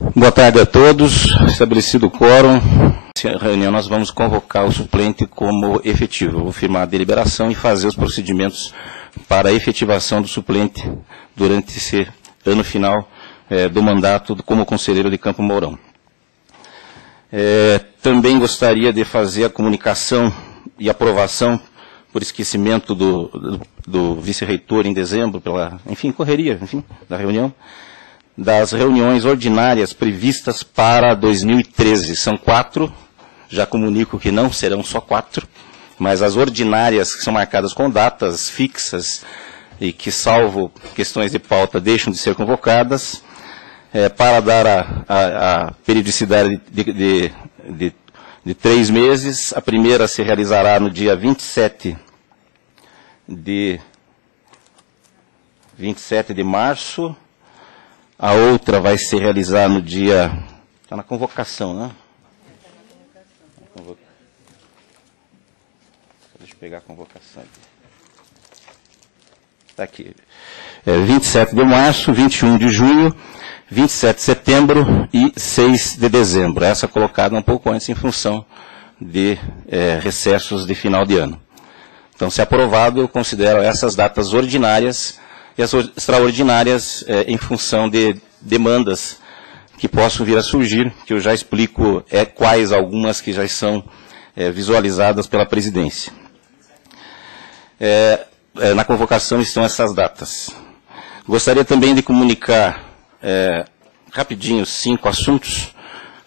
Boa tarde a todos. Estabelecido o quórum, nessa reunião nós vamos convocar o suplente como efetivo. Eu vou firmar a deliberação e fazer os procedimentos para a efetivação do suplente durante esse ano final do mandato como conselheiro de Campo Mourão. Também gostaria de fazer a comunicação e aprovação por esquecimento do vice-reitor em dezembro, pela, correria, da reunião, das reuniões ordinárias previstas para 2013. São 4, já comunico que não serão só 4, mas as ordinárias que são marcadas com datas fixas e que, salvo questões de pauta, deixam de ser convocadas, para dar a periodicidade de 3 meses. A primeira se realizará no dia 27 de março. A outra vai se realizar no dia... Está na convocação, né? Deixa eu pegar a convocação aqui. Está aqui. 27 de março, 21 de junho, 27 de setembro e 6 de dezembro. Essa colocada um pouco antes em função de recessos de final de ano. Então, se aprovado, eu considero essas datas ordinárias e as extraordinárias em função de demandas que possam vir a surgir, que eu já explico quais algumas que já são visualizadas pela presidência. Na convocação estão essas datas. Gostaria também de comunicar rapidinho 5 assuntos,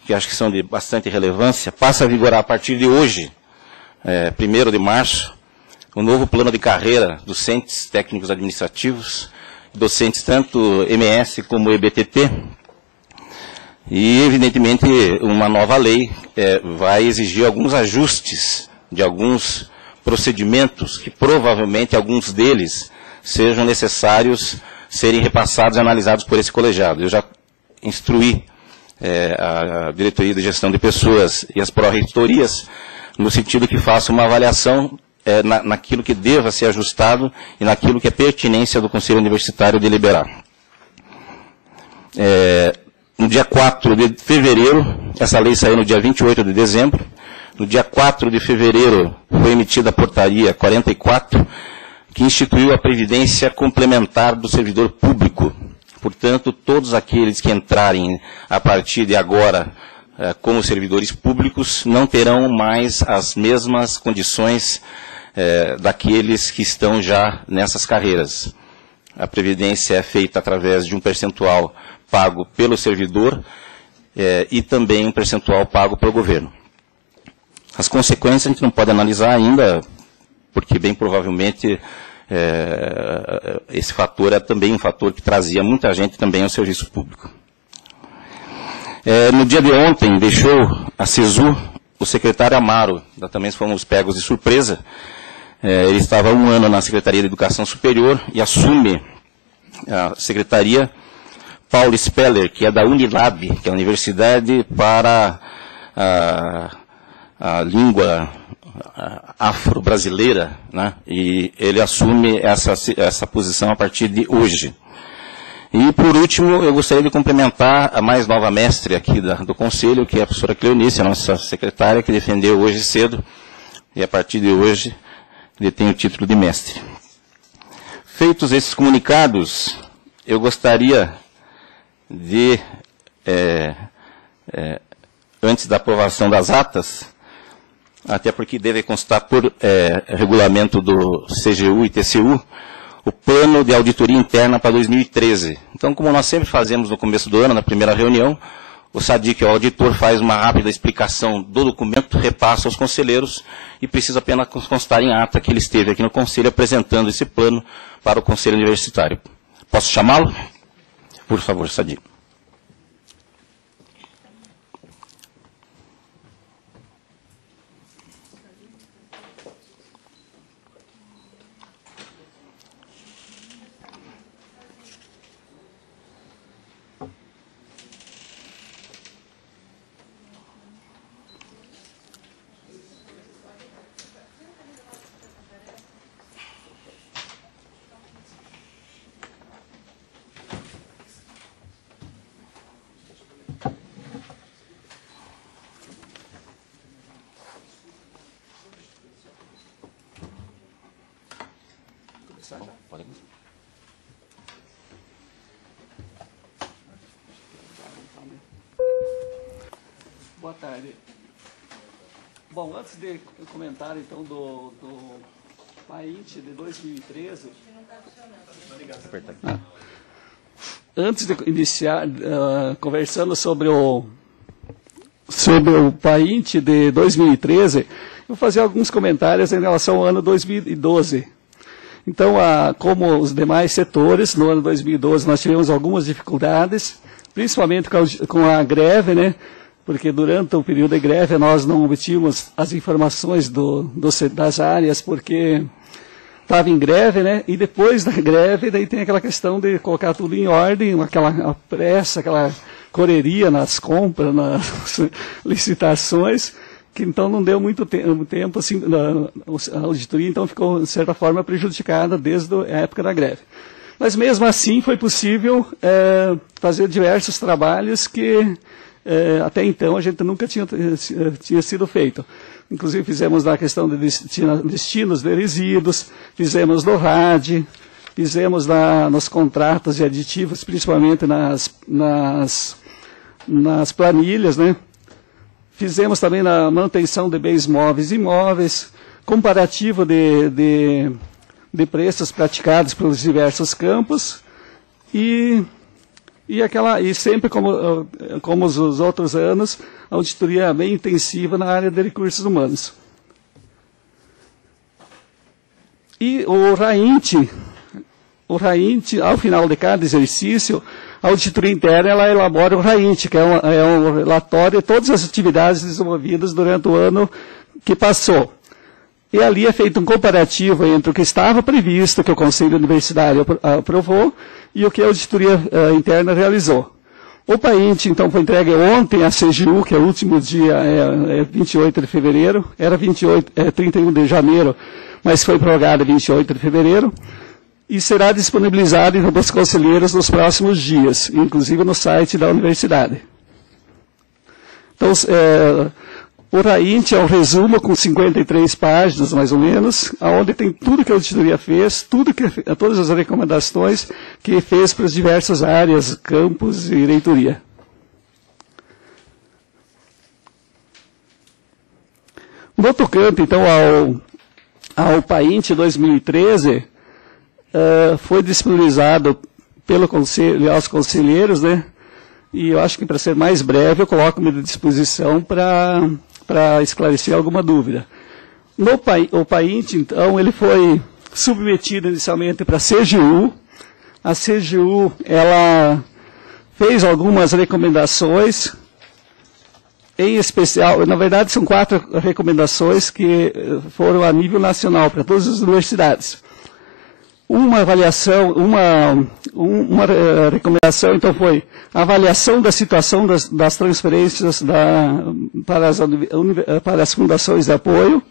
que acho que são de bastante relevância. Passa a vigorar a partir de hoje, 1º de março, o novo plano de carreira docentes técnicos administrativos, docentes tanto MS como EBTT, e, evidentemente, uma nova lei vai exigir alguns ajustes de alguns procedimentos que, provavelmente, alguns deles sejam necessários serem repassados e analisados por esse colegiado. Eu já instruí a Diretoria de Gestão de Pessoas e as pró-reitorias no sentido que faça uma avaliação naquilo que deva ser ajustado e naquilo que é pertinência do Conselho Universitário deliberar. No dia 4 de fevereiro, essa lei saiu no dia 28 de dezembro, no dia 4 de fevereiro foi emitida a portaria 44, que instituiu a previdência complementar do servidor público. Portanto, todos aqueles que entrarem a partir de agora como servidores públicos não terão mais as mesmas condições daqueles que estão já nessas carreiras. A previdência é feita através de um percentual pago pelo servidor e também um percentual pago pelo governo. As consequências a gente não pode analisar ainda, porque bem provavelmente esse fator é também um fator que trazia muita gente também ao serviço público. No dia de ontem, deixou a CESU o secretário Amaro, também fomos pegos de surpresa. Ele estava há 1 ano na Secretaria de Educação Superior e assume a secretaria Paulo Speller, que é da Unilab, que é a Universidade para a Língua Afro-Brasileira, né? E ele assume essa posição a partir de hoje. E, por último, eu gostaria de cumprimentar a mais nova mestre aqui do Conselho, que é a professora Cleonice, a nossa secretária, que defendeu hoje cedo, e a partir de hoje detém o título de mestre. Feitos esses comunicados, eu gostaria de, antes da aprovação das atas, até porque deve constar por regulamento do CGU e TCU, o plano de auditoria interna para 2013. Então, como nós sempre fazemos no começo do ano, na primeira reunião, o SADIC, o auditor, faz uma rápida explicação do documento, repassa aos conselheiros e precisa apenas constar em ata que ele esteve aqui no Conselho apresentando esse plano para o Conselho Universitário. Posso chamá-lo? Por favor, SADIC. Boa tarde. Bom, antes de comentar, então, do PAINT de 2013... Antes de iniciar, conversando sobre o PAINT de 2013, eu vou fazer alguns comentários em relação ao ano 2012. Então, como os demais setores, no ano 2012 nós tivemos algumas dificuldades, principalmente com a greve, né? Porque durante o período de greve nós não obtínhamos as informações das áreas, porque estava em greve, né? E depois da greve, daí tem aquela questão de colocar tudo em ordem, aquela pressa, aquela correria nas compras, nas licitações, que então não deu muito tempo, assim, a auditoria então ficou, de certa forma, prejudicada desde a época da greve. Mas mesmo assim foi possível fazer diversos trabalhos que até então a gente nunca tinha sido feito. Inclusive fizemos na questão de destinos de resíduos, fizemos no RAD, fizemos nos contratos de aditivos, principalmente nas planilhas, né? Fizemos também na manutenção de bens móveis e imóveis, comparativo de preços praticados pelos diversos campos e sempre como os outros anos, auditoria bem intensiva na área de recursos humanos. E o RAINT, ao final de cada exercício, a auditoria interna ela elabora o RAINT, que é um relatório de todas as atividades desenvolvidas durante o ano que passou. E ali é feito um comparativo entre o que estava previsto, que o Conselho Universitário aprovou, e o que a auditoria interna realizou. O PAINT, então, foi entregue ontem à CGU, que é o último dia, é 28 de fevereiro, era 31 de janeiro, mas foi prorrogado 28 de fevereiro, e será disponibilizado para os conselheiros nos próximos dias, inclusive no site da universidade. Então, o RAINT é um resumo com 53 páginas, mais ou menos, onde tem tudo que a auditoria fez, todas as recomendações que fez para as diversas áreas, campos e reitoria. No tocante, então, ao PAINT 2013, foi disponibilizado pelo conselho, aos conselheiros, né? E eu acho que, para ser mais breve, eu coloco-me à disposição para esclarecer alguma dúvida. O PAINT, então, ele foi submetido inicialmente para a CGU. A CGU, ela fez algumas recomendações, em especial, na verdade, são 4 recomendações que foram a nível nacional, para todas as universidades. Uma avaliação, uma recomendação, então, foi a avaliação da situação das transferências para as fundações de apoio.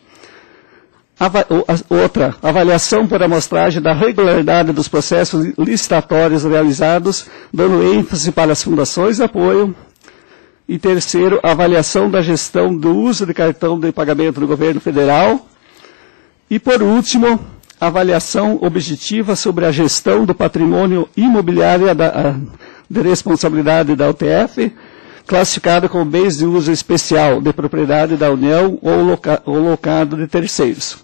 Outra, avaliação por amostragem da regularidade dos processos licitatórios realizados, dando ênfase para as fundações de apoio. E terceiro, avaliação da gestão do uso de cartão de pagamento do governo federal. E, por último, avaliação objetiva sobre a gestão do patrimônio imobiliário de responsabilidade da UTF, classificado como bens de uso especial de propriedade da União ou locado de terceiros.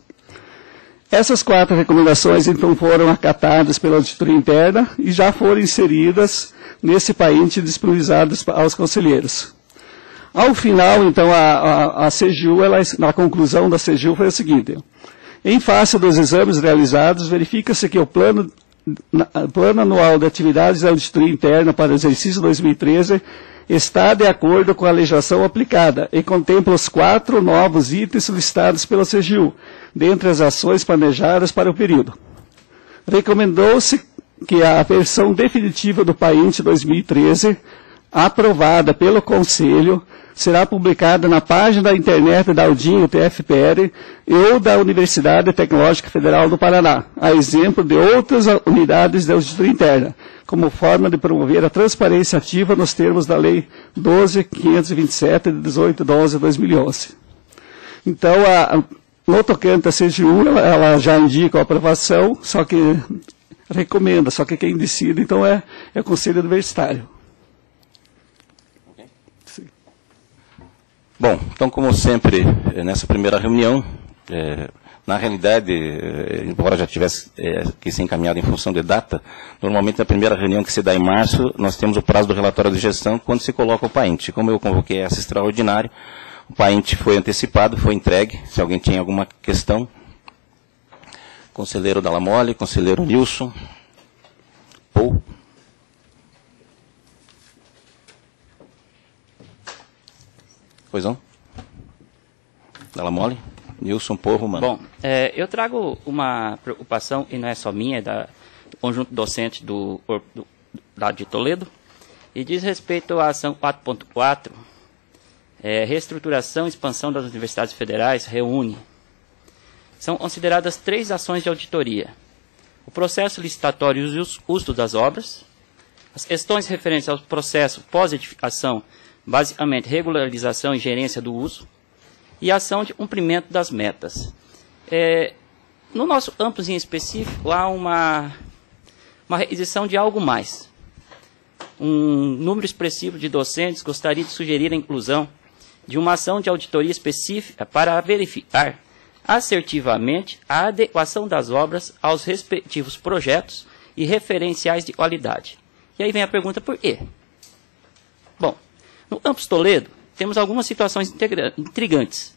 Essas 4 recomendações, então, foram acatadas pela auditoria interna e já foram inseridas nesse PAINT e disponibilizadas aos conselheiros. Ao final, então, a CGU, a conclusão da CGU foi a seguinte: em face dos exames realizados, verifica-se que o plano anual de atividades da auditoria interna para o exercício 2013 está de acordo com a legislação aplicada e contempla os 4 novos itens solicitados pela CGU, dentre as ações planejadas para o período. Recomendou-se que a versão definitiva do PAINT 2013, aprovada pelo Conselho, será publicada na página da internet da Audinho TFPR ou da Universidade Tecnológica Federal do Paraná, a exemplo de outras unidades de auditoria interna, como forma de promover a transparência ativa nos termos da Lei 12.527, de 18/12/2011. Então, No tocante à CGU, ela já indica a aprovação, só que recomenda, só que quem decide, então, é o Conselho Universitário. Sim. Bom, então, como sempre, nessa primeira reunião, na realidade, embora já tivesse que ser encaminhado em função de data, normalmente na primeira reunião que se dá em março, nós temos o prazo do relatório de gestão quando se coloca o PAINT. Como eu convoquei essa extraordinária, o PAINT foi antecipado, foi entregue. Se alguém tem alguma questão, conselheiro Dallamole, conselheiro Nilson, Paul. Pois não? Dallamole, Nilson, Paul, Romano. Bom, eu trago uma preocupação, e não é só minha, é do conjunto docente do lado de Toledo, e diz respeito à ação 4.4, reestruturação e expansão das universidades federais, reúne. São consideradas 3 ações de auditoria: o processo licitatório e os custos das obras, as questões referentes ao processo pós-edificação, basicamente regularização e gerência do uso, e a ação de cumprimento das metas. No nosso campus em específico, há uma requisição de algo mais. Um número expressivo de docentes gostaria de sugerir a inclusão de uma ação de auditoria específica para verificar assertivamente a adequação das obras aos respectivos projetos e referenciais de qualidade. E aí vem a pergunta, por quê? Bom, no campus Toledo, temos algumas situações intrigantes.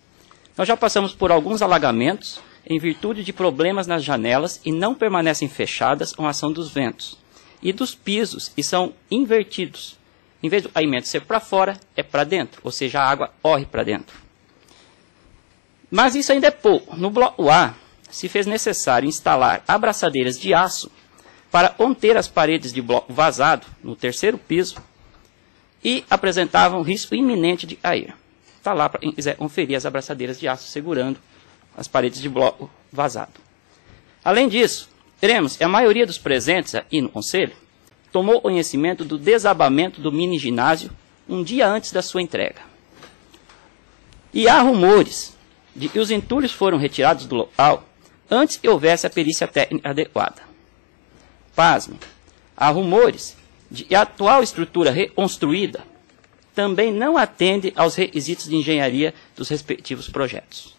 Nós já passamos por alguns alagamentos em virtude de problemas nas janelas e não permanecem fechadas com a ação dos ventos. E dos pisos, e são invertidos. Em vez do caimento ser para fora, é para dentro, ou seja, a água corre para dentro. Mas isso ainda é pouco. No bloco A, se fez necessário instalar abraçadeiras de aço para conter as paredes de bloco vazado no 3º piso e apresentavam risco iminente de cair. Está lá para quem quiser conferir as abraçadeiras de aço segurando as paredes de bloco vazado. Além disso, teremos que a maioria dos presentes aqui no Conselho tomou conhecimento do desabamento do mini ginásio um dia antes da sua entrega. E há rumores de que os entulhos foram retirados do local antes que houvesse a perícia técnica adequada. Pasme, há rumores de que a atual estrutura reconstruída também não atende aos requisitos de engenharia dos respectivos projetos.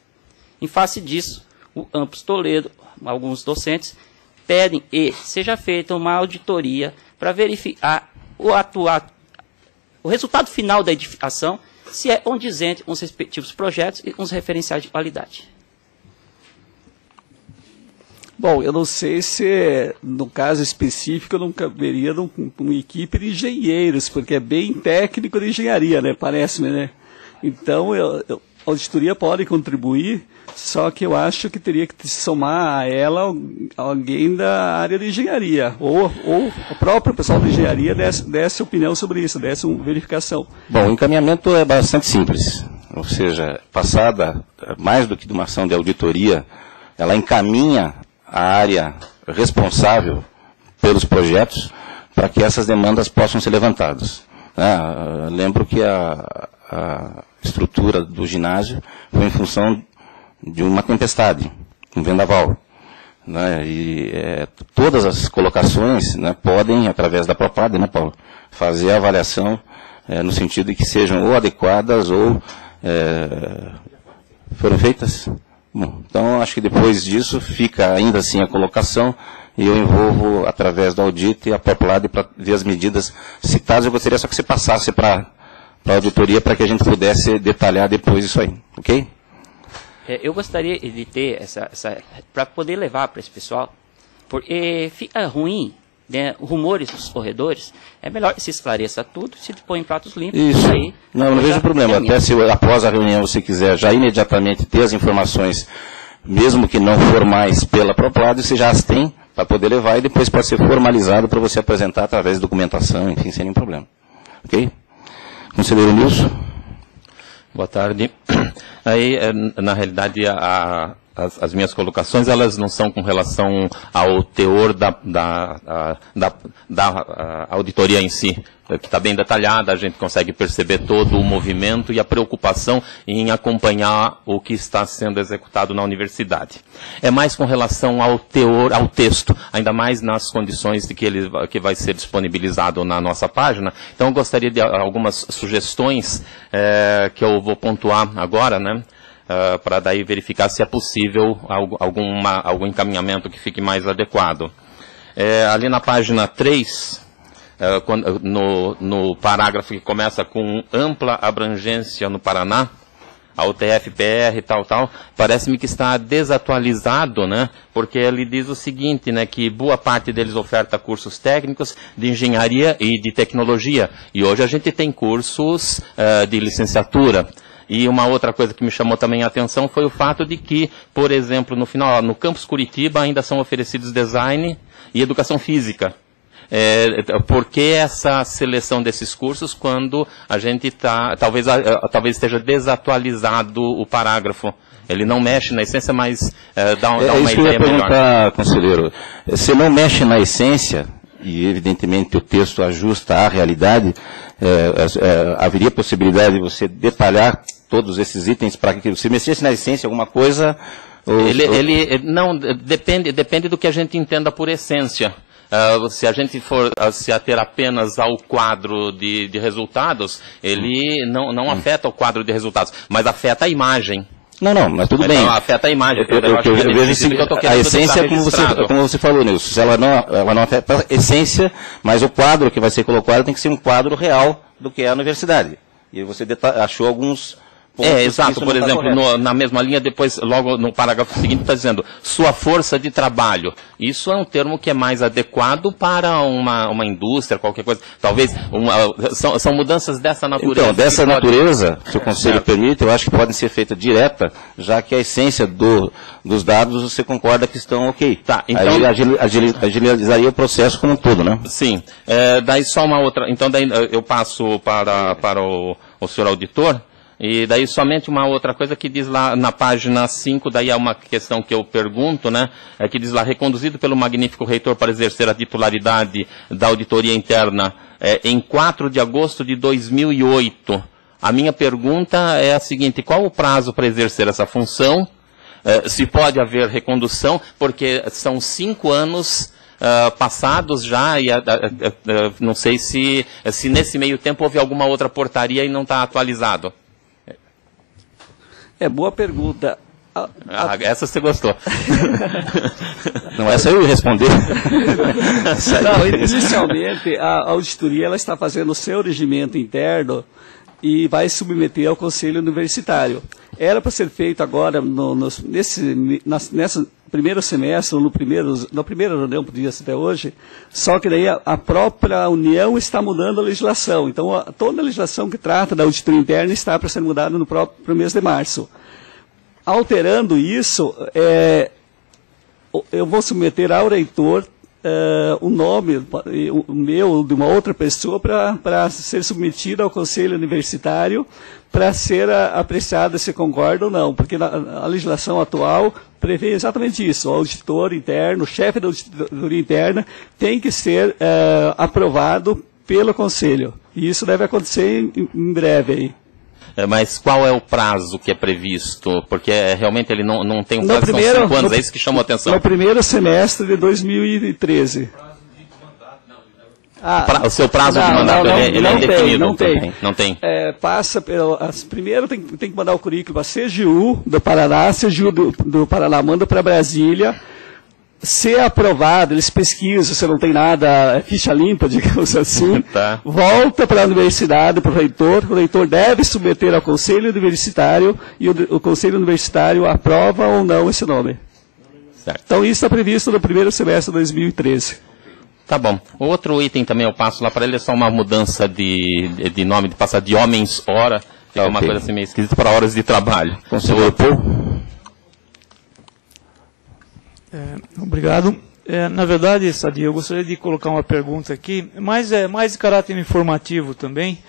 Em face disso, o campus Toledo, alguns docentes, pedem que seja feita uma auditoria para verificar o resultado final da edificação, se é condizente com os respectivos projetos e com os referenciais de qualidade. Bom, eu não sei se, no caso específico, não caberia uma equipe de engenheiros, porque é bem técnico de engenharia, né? Parece-me, né? Então, a auditoria pode contribuir, só que eu acho que teria que somar a ela alguém da área de engenharia, ou o próprio pessoal de engenharia desse opinião sobre isso, desse uma verificação. Bom, o encaminhamento é bastante simples, ou seja, passada mais do que de uma ação de auditoria, ela encaminha a área responsável pelos projetos para que essas demandas possam ser levantadas. Lembro que a estrutura do ginásio foi em função de uma tempestade, um vendaval. E todas as colocações podem, através da Propad, Paulo, fazer a avaliação no sentido de que sejam ou adequadas ou foram feitas. Bom, então, acho que depois disso fica ainda assim a colocação e eu envolvo, através do audit, a Propad para ver as medidas citadas. Eu gostaria só que você passasse para a auditoria para que a gente pudesse detalhar depois isso aí, ok? Eu gostaria de ter para poder levar para esse pessoal, porque fica ruim, né, rumores dos corredores, é melhor que se esclareça tudo, se põe em pratos limpos. Isso, aí, não vejo problema, até se após a reunião você quiser já imediatamente ter as informações, mesmo que não formais pela Propad, você já as tem para poder levar e depois pode ser formalizado para você apresentar através de documentação, enfim, sem nenhum problema. Ok? Conselheiro Nilson. Boa tarde. Aí, na realidade, as minhas colocações, elas não são com relação ao teor da auditoria em si, que está bem detalhada, a gente consegue perceber todo o movimento e a preocupação em acompanhar o que está sendo executado na universidade. É mais com relação ao teor, ao texto, ainda mais nas condições de que vai ser disponibilizado na nossa página. Então, eu gostaria de algumas sugestões que eu vou pontuar agora, né? Para daí verificar se é possível algum encaminhamento que fique mais adequado. Ali na página 3, no parágrafo que começa com ampla abrangência no Paraná, a UTF-PR e tal, parece-me que está desatualizado, né? Porque ele diz o seguinte, né? Que boa parte deles oferta cursos técnicos de engenharia e de tecnologia. E hoje a gente tem cursos de licenciatura. E uma outra coisa que me chamou também a atenção foi o fato de que, por exemplo, no campus Curitiba ainda são oferecidos design e educação física. Por que essa seleção desses cursos quando a gente talvez esteja desatualizado o parágrafo? Ele não mexe na essência, mas dá uma ideia melhor. É isso que eu ia perguntar, conselheiro. Se não mexe na essência, e evidentemente o texto ajusta à realidade, haveria possibilidade de você detalhar todos esses itens para que se mexesse na essência alguma coisa? Não, depende do que a gente entenda por essência. Se a gente for se ater apenas ao quadro de resultados, ele não afeta o quadro de resultados, mas afeta a imagem. Não, mas tudo bem. Afeta a imagem. Eu vejo assim, a essência, como você falou, Nilson, se ela não afeta a essência, mas o quadro que vai ser colocado tem que ser um quadro real do que é a universidade. E você achou alguns pontos. Exato. Por exemplo, na mesma linha, depois, logo no parágrafo seguinte, está dizendo sua força de trabalho. Isso é um termo que é mais adequado para uma indústria, qualquer coisa. Talvez, são mudanças dessa natureza. Então, dessa natureza, se o Conselho permite, eu acho que podem ser feitas direta, já que a essência dos dados você concorda que estão ok. Tá, então, aí agilizaria o processo como um todo, né? Sim. Daí só uma outra. Então, daí eu passo para o senhor auditor. E daí somente uma outra coisa que diz lá na página 5, daí é uma questão que eu pergunto, né? Que diz lá, reconduzido pelo magnífico reitor para exercer a titularidade da auditoria interna em 4 de agosto de 2008. A minha pergunta é a seguinte, qual o prazo para exercer essa função? Se pode haver recondução, porque são 5 anos passados já, e não sei se nesse meio tempo houve alguma outra portaria e não está atualizado. Boa pergunta. Essa você gostou. Não, essa eu ia responder. Não, inicialmente, a auditoria ela está fazendo o seu regimento interno e vai submeter ao Conselho Universitário. Era para ser feito agora, nesse primeiro semestre, na primeira reunião, podia ser até hoje, só que daí a própria União está mudando a legislação. Então, toda a legislação que trata da auditoria interna está para ser mudada no próprio mês de março. Alterando isso, eu vou submeter ao reitor o nome meu, de uma outra pessoa, para ser submetido ao Conselho Universitário, para ser apreciado se concorda ou não, porque a legislação atual prevê exatamente isso. O auditor interno, o chefe da auditoria interna, tem que ser aprovado pelo Conselho. E isso deve acontecer em breve aí. Mas qual é o prazo que é previsto? Porque realmente ele não tem um prazo, são 5 anos, é isso que chamou a atenção. No primeiro semestre de 2013. O seu prazo de mandato ele é indefinido? Não tem. Primeiro tem que mandar o currículo para a CGU do Paraná, a CGU do Paraná manda para Brasília. Se é aprovado, eles pesquisam, se não tem nada, ficha limpa, digamos assim, volta para a universidade, para o reitor deve submeter ao Conselho Universitário e o Conselho Universitário aprova ou não esse nome. Certo. Então, isso está previsto no primeiro semestre de 2013. Tá bom. Outro item também eu passo lá para ele, é só uma mudança de nome, de passar de homens hora, fica uma coisa assim meio esquisita, para horas de trabalho. Conselheiro Paul? Obrigado. Na verdade, Sadia, eu gostaria de colocar uma pergunta aqui, mas é mais de caráter informativo também.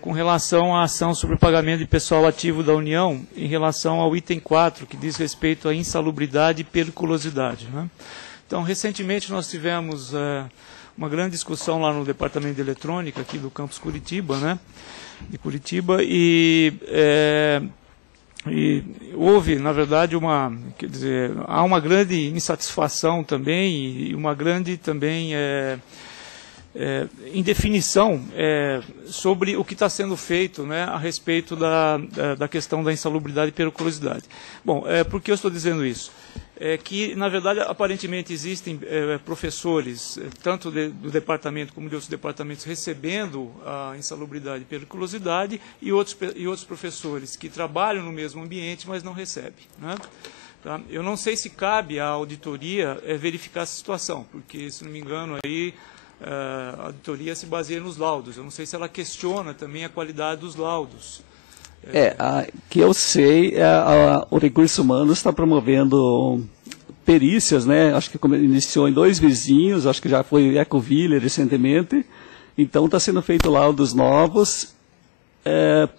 com relação à ação sobre o pagamento de pessoal ativo da União, em relação ao item 4, que diz respeito à insalubridade e periculosidade, né? Então, recentemente nós tivemos uma grande discussão lá no Departamento de Eletrônica, aqui do campus Curitiba, né? De Curitiba, e houve, na verdade, há uma grande insatisfação também, e uma grande também indefinição sobre o que está sendo feito, né, a respeito da questão da insalubridade e periculosidade. Bom, por que eu estou dizendo isso? Que, na verdade, aparentemente existem professores, tanto do departamento como de outros departamentos, recebendo a insalubridade e periculosidade, e outros professores que trabalham no mesmo ambiente, mas não recebem, né? Tá? Eu não sei se cabe à auditoria verificar essa situação, porque, se não me engano, aí a auditoria se baseia nos laudos. Eu não sei se ela questiona também a qualidade dos laudos. Que eu sei, o Recursos Humanos está promovendo perícias, né? Acho que iniciou em 2 vizinhos, acho que já foi Ecoville recentemente. Então está sendo feito laudos novos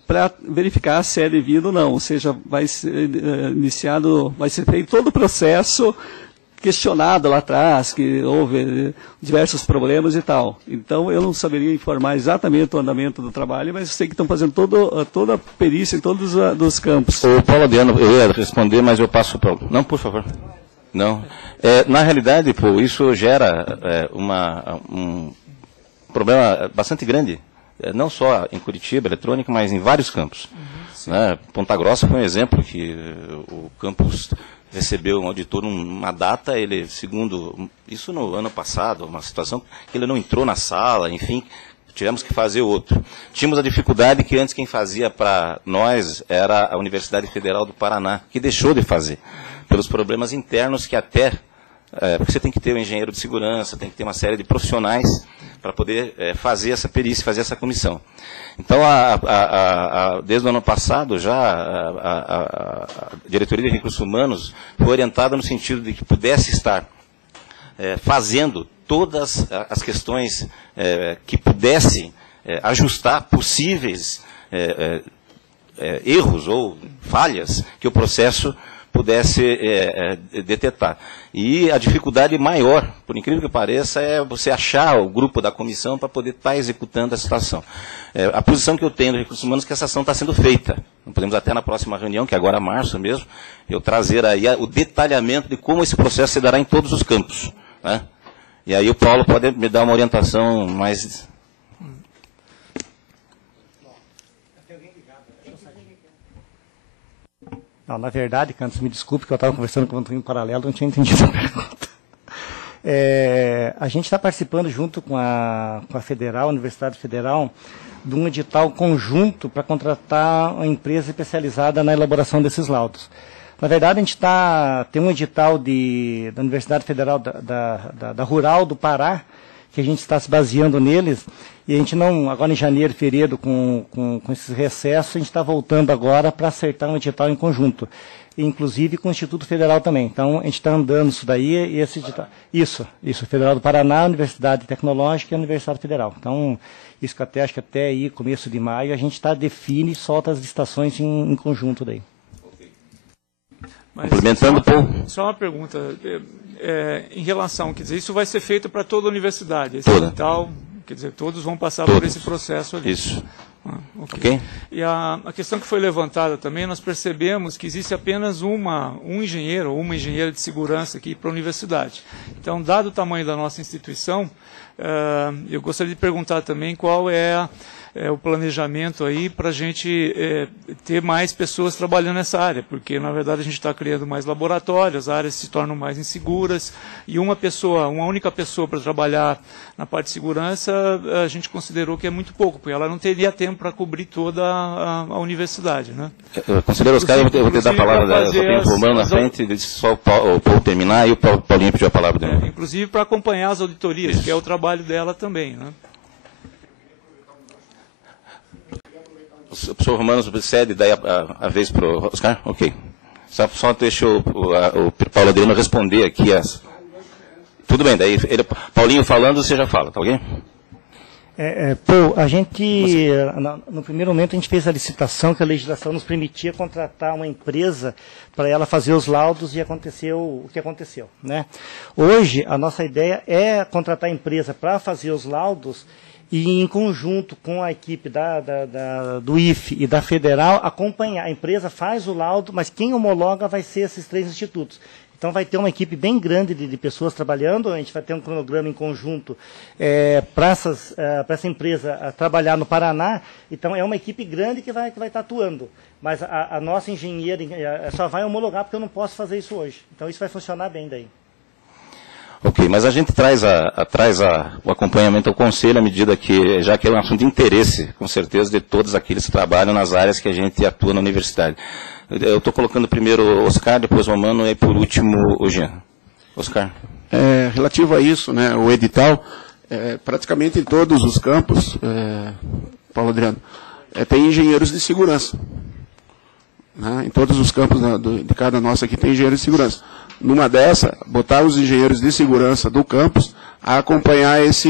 para verificar se é devido ou não. Ou seja, vai ser vai ser feito todo o processo questionado lá atrás, que houve diversos problemas e tal. Então, eu não saberia informar exatamente o andamento do trabalho, mas eu sei que estão fazendo toda a perícia em todos os campos. O Paulo Adriano, eu ia responder, mas eu passo para o Paulo. Não, por favor. Não. Na realidade, isso gera um problema bastante grande, não só em Curitiba, eletrônica, mas em vários campos. Né? Ponta Grossa foi um exemplo que o campus recebeu um auditor uma data, ele, segundo, isso no ano passado, uma situação que ele não entrou na sala, enfim, tivemos que fazer outro. Tínhamos a dificuldade que antes quem fazia para nós era a Universidade Federal do Paraná, que deixou de fazer, pelos problemas internos que até, porque você tem que ter um engenheiro de segurança, tem que ter uma série de profissionais para poder fazer essa perícia, fazer essa comissão. Então, desde o ano passado, já a Diretoria de Recursos Humanos foi orientada no sentido de que pudesse estar fazendo todas as questões que pudessem ajustar possíveis erros ou falhas que o processo pudesse detectar. E a dificuldade maior, por incrível que pareça, é você achar o grupo da comissão para poder estar executando a situação. A posição que eu tenho dos Recursos Humanos é que essa ação está sendo feita. Podemos até na próxima reunião, que agora é março mesmo, eu trazer aí o detalhamento de como esse processo se dará em todos os campos, né? E aí o Paulo pode me dar uma orientação mais... Não, na verdade, Cantos, me desculpe que eu estava conversando com o Antônio em paralelo, não tinha entendido a pergunta. A gente está participando junto com a Federal, a Universidade Federal, de um edital conjunto para contratar uma empresa especializada na elaboração desses laudos. Na verdade, a gente tem um edital da Universidade Federal da Rural do Pará, que a gente está se baseando neles, e a gente não, agora em janeiro, fevereiro, com esses recessos, a gente está voltando agora para acertar um edital em conjunto, inclusive com o Instituto Federal também. Então, a gente está andando isso daí, e esse edital... Isso, Federal do Paraná, Universidade Tecnológica e a Universidade Federal. Então, isso que acho que até aí, começo de maio, a gente define e solta as licitações em conjunto daí. Complementando, só uma pergunta, em relação, quer dizer, isso vai ser feito para toda a universidade, esse toda. edital, quer dizer, todos vão passar por esse processo ali. Isso. Okay. E a questão que foi levantada também, nós percebemos que existe apenas um engenheiro ou uma engenheira de segurança aqui para a universidade. Então, dado o tamanho da nossa instituição, eu gostaria de perguntar também qual é o planejamento aí para a gente ter mais pessoas trabalhando nessa área, porque na verdade a gente está criando mais laboratórios, as áreas se tornam mais inseguras, e uma única pessoa para trabalhar na parte de segurança, a gente considerou que é muito pouco, porque ela não teria tempo para cobrir toda a universidade, né? Conselheiro Oscar, eu vou te dar a palavra dela, eu só tenho informando na frente, deixa só o Paulo terminar e o Paulinho pediu a palavra dela. Inclusive para acompanhar as auditorias, que é o trabalho dela também, né? O professor Romano cede daí a vez para o Oscar? Ok. Só deixa o Paulo Adriano responder aqui. Tudo bem, daí Paulinho falando, você já fala, tá ok? A gente, no primeiro momento, a gente fez a licitação, que a legislação nos permitia contratar uma empresa para ela fazer os laudos e aconteceu o que aconteceu, né? Hoje, a nossa ideia é contratar a empresa para fazer os laudos e, em conjunto com a equipe do IFE e da Federal, acompanhar. A empresa faz o laudo, mas quem homologa vai ser esses 3 institutos. Então, vai ter uma equipe bem grande de pessoas trabalhando, a gente vai ter um cronograma em conjunto para essa empresa trabalhar no Paraná. Então, é uma equipe grande que vai estar atuando. Mas a nossa engenheira só vai homologar, porque eu não posso fazer isso hoje. Então, isso vai funcionar bem daí. Ok, mas a gente traz o acompanhamento ao Conselho à medida que, já que é um assunto de interesse, com certeza, de todos aqueles que trabalham nas áreas que a gente atua na universidade. Eu estou colocando primeiro o Oscar, depois o Romano e por último o Jean. Oscar. Relativo a isso, né, o edital, praticamente em todos os campos, Paulo Adriano, tem engenheiros de segurança. Né, em todos os campos de cada nosso aqui tem engenheiros de segurança. Numa dessa, botar os engenheiros de segurança do campus a acompanhar essa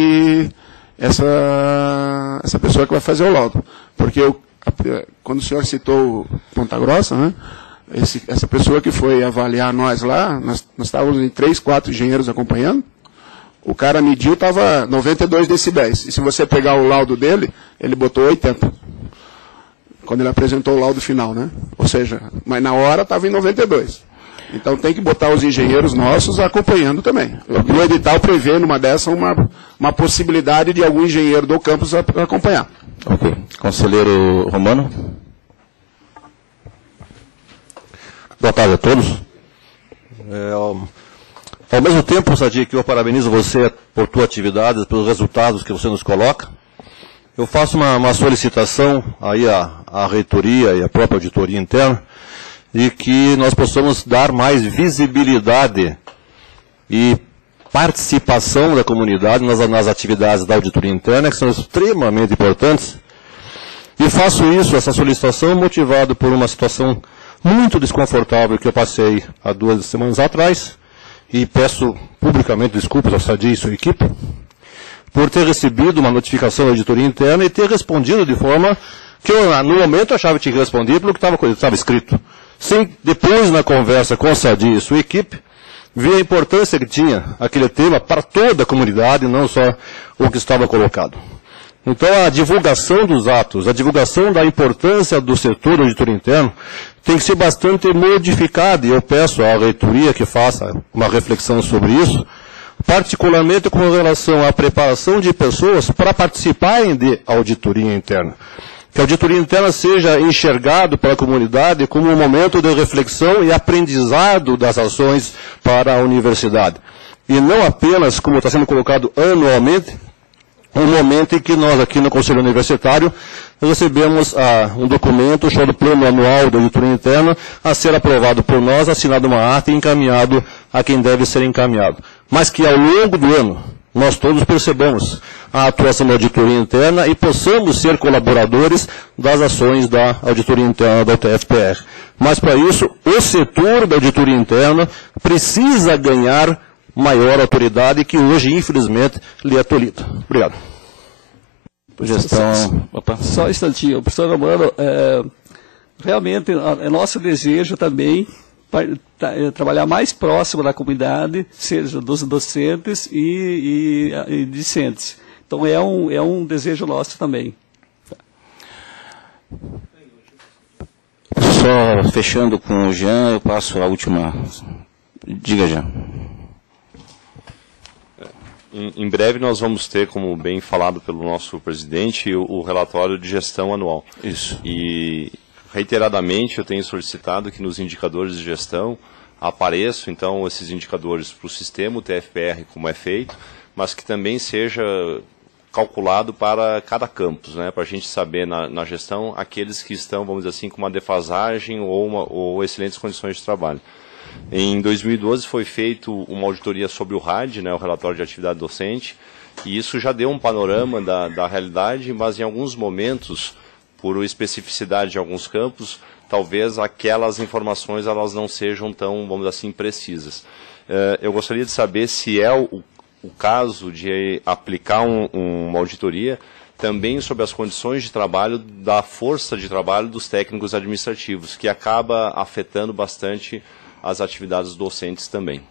pessoa que vai fazer o laudo. Porque quando o senhor citou Ponta Grossa, né, essa pessoa que foi avaliar nós lá, nós estávamos em 3, 4 engenheiros acompanhando, o cara mediu, estava 92 decibéis. E se você pegar o laudo dele, ele botou 80. Quando ele apresentou o laudo final, né? Ou seja, mas na hora estava em 92. Então tem que botar os engenheiros nossos acompanhando também. O edital prevê, numa dessa, uma possibilidade de algum engenheiro do campus acompanhar. Ok. Conselheiro Romano. Boa tarde a todos. Ao mesmo tempo, Sadi, que eu parabenizo você por tua atividade, pelos resultados que você nos coloca, eu faço uma solicitação aí à reitoria e à própria auditoria interna, de que nós possamos dar mais visibilidade e participação da comunidade nas atividades da auditoria interna, que são extremamente importantes. E faço isso, essa solicitação, motivado por uma situação muito desconfortável que eu passei há 2 semanas atrás, e peço publicamente desculpas ao Sadi e sua equipe, por ter recebido uma notificação da auditoria interna e ter respondido de forma que eu, no momento, achava que tinha que responder pelo que estava escrito. Sem, depois, na conversa com o Sadi e sua equipe, vi a importância que tinha aquele tema para toda a comunidade, não só o que estava colocado. Então, a divulgação dos atos, a divulgação da importância do setor do auditor interno, tem que ser bastante modificada, e eu peço à reitoria que faça uma reflexão sobre isso, particularmente com relação à preparação de pessoas para participarem de auditoria interna. Que a auditoria interna seja enxergado pela comunidade como um momento de reflexão e aprendizado das ações para a universidade. E não apenas, como está sendo colocado anualmente, um momento em que nós aqui no Conselho Universitário recebemos um documento chamado Plano Anual da Auditoria Interna a ser aprovado por nós, assinado uma ata e encaminhado a quem deve ser encaminhado. Mas que ao longo do ano nós todos percebamos a atuação da auditoria interna e possamos ser colaboradores das ações da auditoria interna da UTF-PR. Mas, para isso, o setor da auditoria interna precisa ganhar maior autoridade que hoje, infelizmente, lhe é tolhida. Obrigado. Só um instantinho. Professor Romano, realmente é nosso desejo também trabalhar mais próximo da comunidade, seja dos docentes e discentes. Então, é um desejo nosso também. Só fechando com o Jean, eu passo a última. Diga, Jean. Em breve nós vamos ter, como bem falado pelo nosso presidente, o relatório de gestão anual. Isso. E reiteradamente eu tenho solicitado que nos indicadores de gestão apareçam, então, esses indicadores para o sistema, o TFPR, como é feito, mas que também seja calculado para cada campus, né, para a gente saber na gestão aqueles que estão, vamos dizer assim, com uma defasagem ou excelentes condições de trabalho. Em 2012 foi feito uma auditoria sobre o RAD, né, o relatório de atividade docente, e isso já deu um panorama da realidade, mas em alguns momentos, por especificidade de alguns campos, talvez aquelas informações elas não sejam tão, vamos dizer assim, precisas. Eu gostaria de saber se é o caso de aplicar uma auditoria também sobre as condições de trabalho, da força de trabalho dos técnicos administrativos, que acaba afetando bastante as atividades docentes também.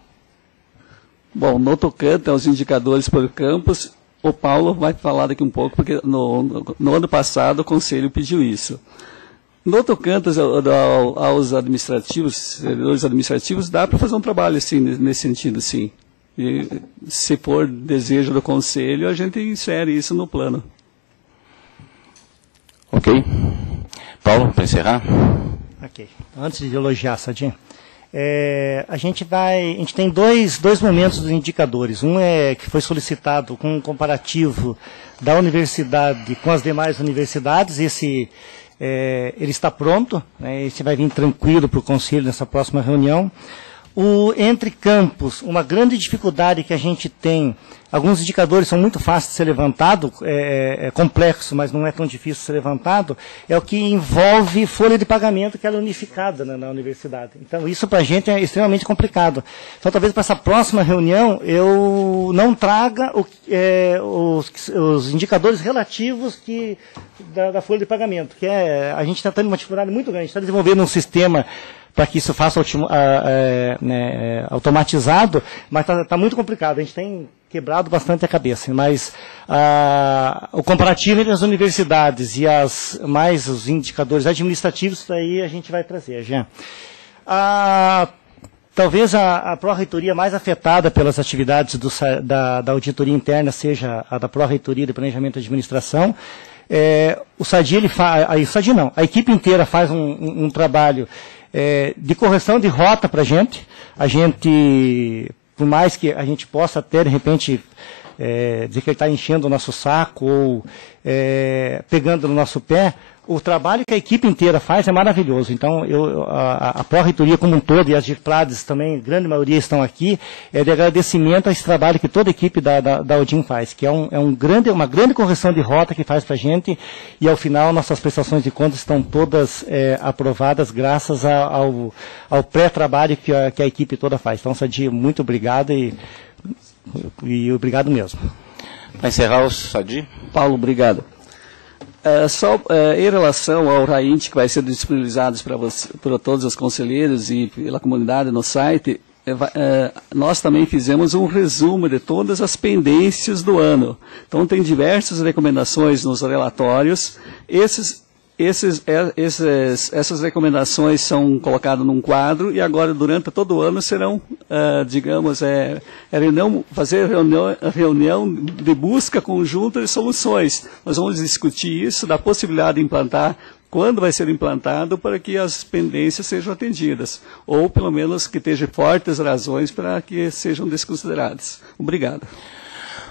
Bom, no tocante aos indicadores por campus, o Paulo vai falar daqui um pouco, porque no ano passado o Conselho pediu isso. No tocante aos administrativos, servidores administrativos, dá para fazer um trabalho assim, nesse sentido, sim. E, se for desejo do Conselho, a gente insere isso no plano. Ok. Paulo, para encerrar? Ok. Antes de elogiar, Sadim, a gente tem dois momentos dos indicadores. Um é que foi solicitado com um comparativo da universidade com as demais universidades. Ele está pronto, né, esse vai vir tranquilo para o Conselho nessa próxima reunião. Entre campos, uma grande dificuldade que a gente tem, alguns indicadores são muito fáceis de ser levantado, é complexo, mas não é tão difícil de ser levantado, é o que envolve folha de pagamento, que ela é unificada na universidade. Então, isso para a gente é extremamente complicado. Então, talvez para essa próxima reunião, eu não traga os indicadores relativos da folha de pagamento, que a gente está tendo uma dificuldade muito grande, a gente está desenvolvendo um sistema para que isso faça automatizado, mas está muito complicado. A gente tem quebrado bastante a cabeça. Mas o comparativo entre as universidades e os indicadores administrativos, isso aí a gente vai trazer, já. Talvez a Pró-Reitoria mais afetada pelas atividades da auditoria interna seja a da Pró-Reitoria de Planejamento e Administração. O SADI, a equipe inteira faz um trabalho de correção de rota para a gente. A gente, por mais que a gente possa até, de repente, dizer que ele está enchendo o nosso saco ou pegando no nosso pé, o trabalho que a equipe inteira faz é maravilhoso. Então, a Pró-Reitoria como um todo, e as GIPLADES também, a grande maioria estão aqui, é de agradecimento a esse trabalho que toda a equipe da Audim faz, que é uma grande correção de rota que faz para a gente, e ao final nossas prestações de contas estão todas aprovadas graças ao pré-trabalho que a equipe toda faz. Então, Sadi, muito obrigado e obrigado mesmo. Para encerrar, o Sadi. Paulo, obrigado. Em relação ao RAINT, que vai ser disponibilizado para todos os conselheiros e pela comunidade no site, nós também fizemos um resumo de todas as pendências do ano. Então, tem diversas recomendações nos relatórios. Essas recomendações são colocadas num quadro e agora, durante todo o ano, serão, fazer reunião de busca conjunta de soluções. Nós vamos discutir isso, da possibilidade de implantar, quando vai ser implantado, para que as pendências sejam atendidas, ou pelo menos que tenham fortes razões para que sejam desconsideradas. Obrigado.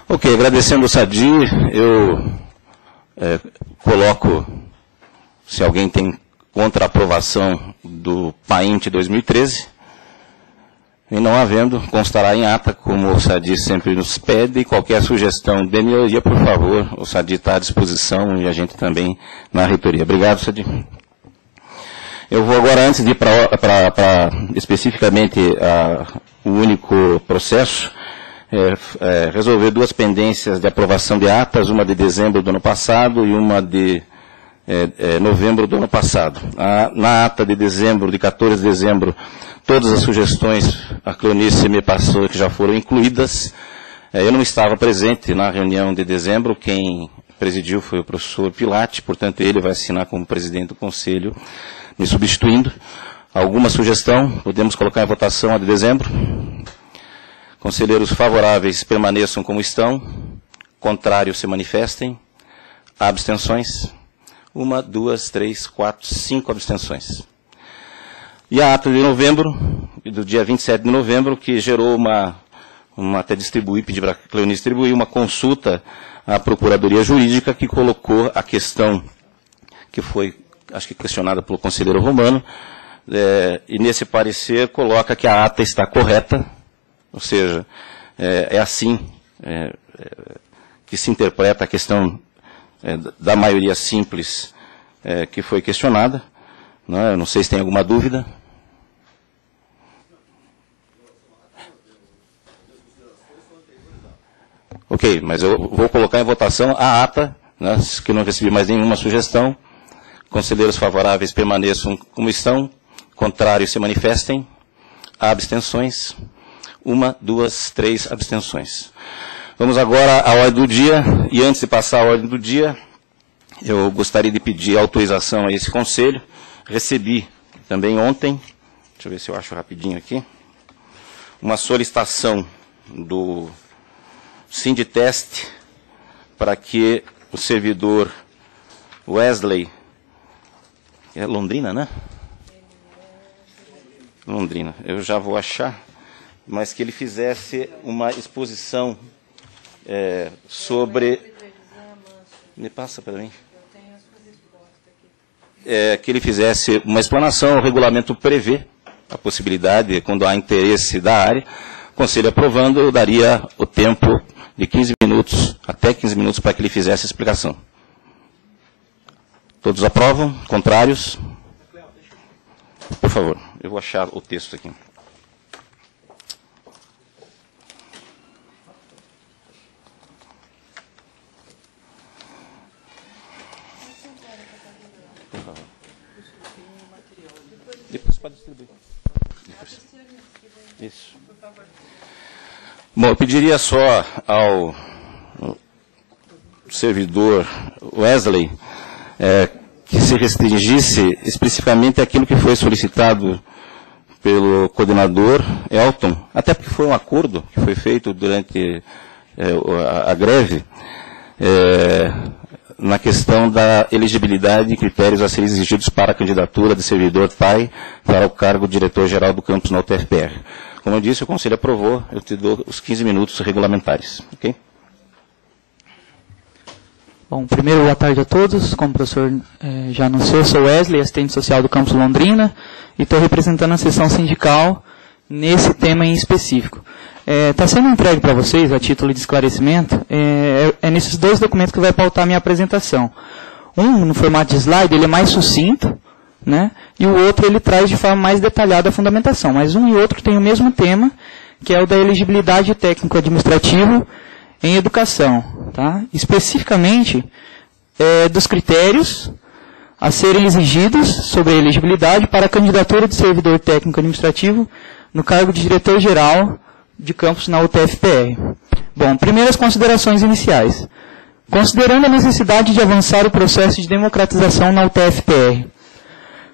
Ok, agradecendo o Sadi, eu coloco... Se alguém tem contra a aprovação do PAINT 2013, e não havendo, constará em ata, como o Sadi sempre nos pede, e qualquer sugestão de melhoria, por favor, o Sadi está à disposição e a gente também na reitoria. Obrigado, Sadi. Eu vou agora, antes de ir para especificamente o único processo, resolver duas pendências de aprovação de atas, uma de dezembro do ano passado e uma de novembro do ano passado. Na ata de dezembro, de 14 de dezembro, todas as sugestões, a Cleonice me passou que já foram incluídas. Eu não estava presente na reunião de dezembro, quem presidiu foi o professor Pilate, portanto ele vai assinar como presidente do Conselho, me substituindo. Alguma sugestão? Podemos colocar em votação a de dezembro? Conselheiros favoráveis permaneçam como estão, contrários se manifestem, abstenções? 1, 2, 3, 4, 5 abstenções. E a ata de novembro, do dia 27 de novembro, que gerou até pedi para a Cleonice distribuir uma consulta à Procuradoria Jurídica, que colocou a questão que foi, acho que questionada pelo conselheiro Romano, e nesse parecer coloca que a ata está correta, ou seja, é assim que se interpreta a questão da maioria simples que foi questionada. Eu não sei se tem alguma dúvida. Ok, mas eu vou colocar em votação a ata né? Que não recebi mais nenhuma sugestão. Conselheiros favoráveis permaneçam como estão. Contrários se manifestem. Há abstenções. 1, 2, 3 abstenções. Vamos agora à ordem do dia. E antes de passar à ordem do dia, eu gostaria de pedir autorização a esse conselho. Recebi também ontem, deixa eu ver se eu acho rapidinho aqui, uma solicitação do Sinditest para que o servidor Wesley, é Londrina, né? Londrina, eu já vou achar, mas que ele fizesse uma exposição sobre... Me passa para mim. Que ele fizesse uma explanação. O regulamento prevê a possibilidade, quando há interesse da área, o conselho aprovando, eu daria o tempo de 15 minutos, até 15 minutos, para que ele fizesse a explicação. Todos aprovam? Contrários? Por favor, eu vou achar o texto aqui. Depois pode distribuir. Isso. Bom, eu pediria só ao servidor Wesley que se restringisse especificamente àquilo que foi solicitado pelo coordenador Elton, até porque foi um acordo que foi feito durante a greve, na questão da elegibilidade e critérios a serem exigidos para a candidatura de servidor TAI para o cargo de diretor-geral do campus na UTFPR. Como eu disse, o Conselho aprovou, eu te dou os 15 minutos regulamentares. Ok? Bom, primeiro, boa tarde a todos. Como o professor já anunciou, sou Wesley, assistente social do campus Londrina, e estou representando a seção sindical nesse tema em específico. Está sendo entregue para vocês, a título de esclarecimento, nesses dois documentos que vai pautar a minha apresentação. Um, no formato de slide, ele é mais sucinto, né? E o outro ele traz de forma mais detalhada a fundamentação. Mas um e outro têm o mesmo tema, que é o da elegibilidade técnico-administrativa em educação. Tá? Especificamente, dos critérios a serem exigidos sobre a elegibilidade para a candidatura de servidor técnico-administrativo no cargo de diretor-geral de campus na UTFPR. Bom, primeiras considerações iniciais. Considerando a necessidade de avançar o processo de democratização na UTFPR,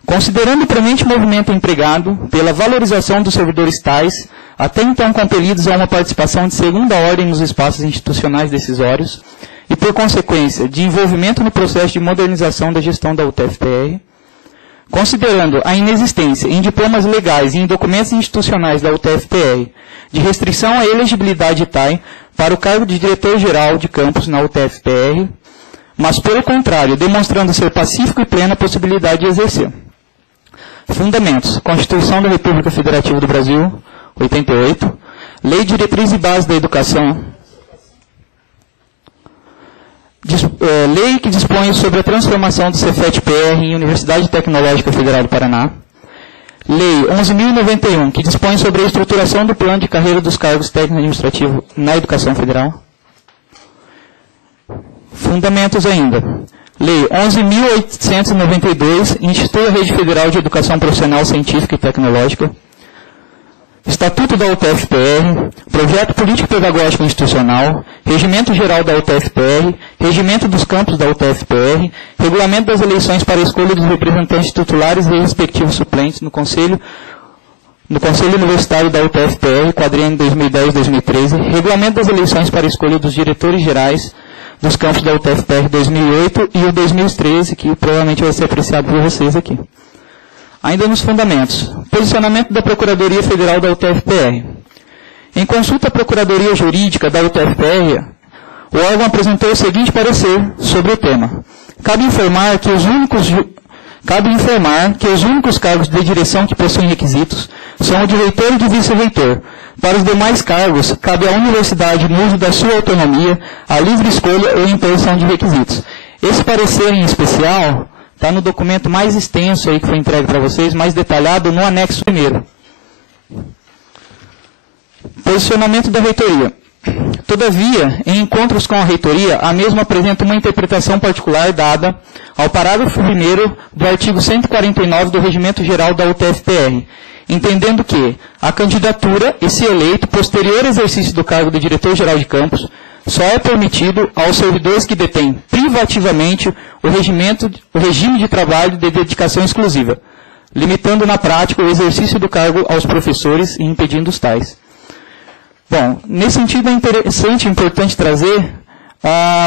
considerando o premente movimento empregado pela valorização dos servidores tais, até então compelidos a uma participação de segunda ordem nos espaços institucionais decisórios, e por consequência de envolvimento no processo de modernização da gestão da UTFPR, considerando a inexistência em diplomas legais e em documentos institucionais da UTFPR de restrição à elegibilidade TAI para o cargo de diretor-geral de campus na UTFPR, mas, pelo contrário, demonstrando ser pacífico e plena possibilidade de exercer. Fundamentos: Constituição da República Federativa do Brasil, 88, Lei de Diretriz e Base da Educação, lei que dispõe sobre a transformação do Cefet-PR em Universidade Tecnológica Federal do Paraná, Lei 11.091, que dispõe sobre a estruturação do plano de carreira dos cargos técnico-administrativos na Educação Federal. Fundamentos ainda. Lei 11.892, institui a Rede Federal de Educação Profissional Científica e Tecnológica. Estatuto da UTFPR, Projeto Político-Pedagógico Institucional, Regimento Geral da UTFPR, Regimento dos Campos da UTFPR, Regulamento das Eleições para a Escolha dos Representantes Titulares e respectivos suplentes no Conselho Universitário da UTFPR, quadriênio 2010-2013, Regulamento das Eleições para a Escolha dos Diretores Gerais dos Campos da UTFPR 2008 e o 2013, que provavelmente vai ser apreciado por vocês aqui. Ainda nos fundamentos, posicionamento da Procuradoria Federal da UTFPR. Em consulta à Procuradoria Jurídica da UTFPR, o órgão apresentou o seguinte parecer sobre o tema. Cabe informar que os únicos cargos de direção que possuem requisitos são o de reitor e de vice-reitor. Para os demais cargos, cabe à universidade, no uso da sua autonomia, a livre escolha ou imposição de requisitos. Esse parecer em especial está no documento mais extenso aí que foi entregue para vocês, mais detalhado no anexo 1º. Posicionamento da reitoria. Todavia, em encontros com a reitoria, a mesma apresenta uma interpretação particular dada ao parágrafo 1º do artigo 149 do Regimento Geral da UTF-PR, entendendo que a candidatura e, se eleito, posterior exercício do cargo de diretor-geral de campus, só é permitido aos servidores que detêm privativamente o regime de trabalho de dedicação exclusiva, limitando na prática o exercício do cargo aos professores e impedindo os tais. Bom, nesse sentido é interessante e importante trazer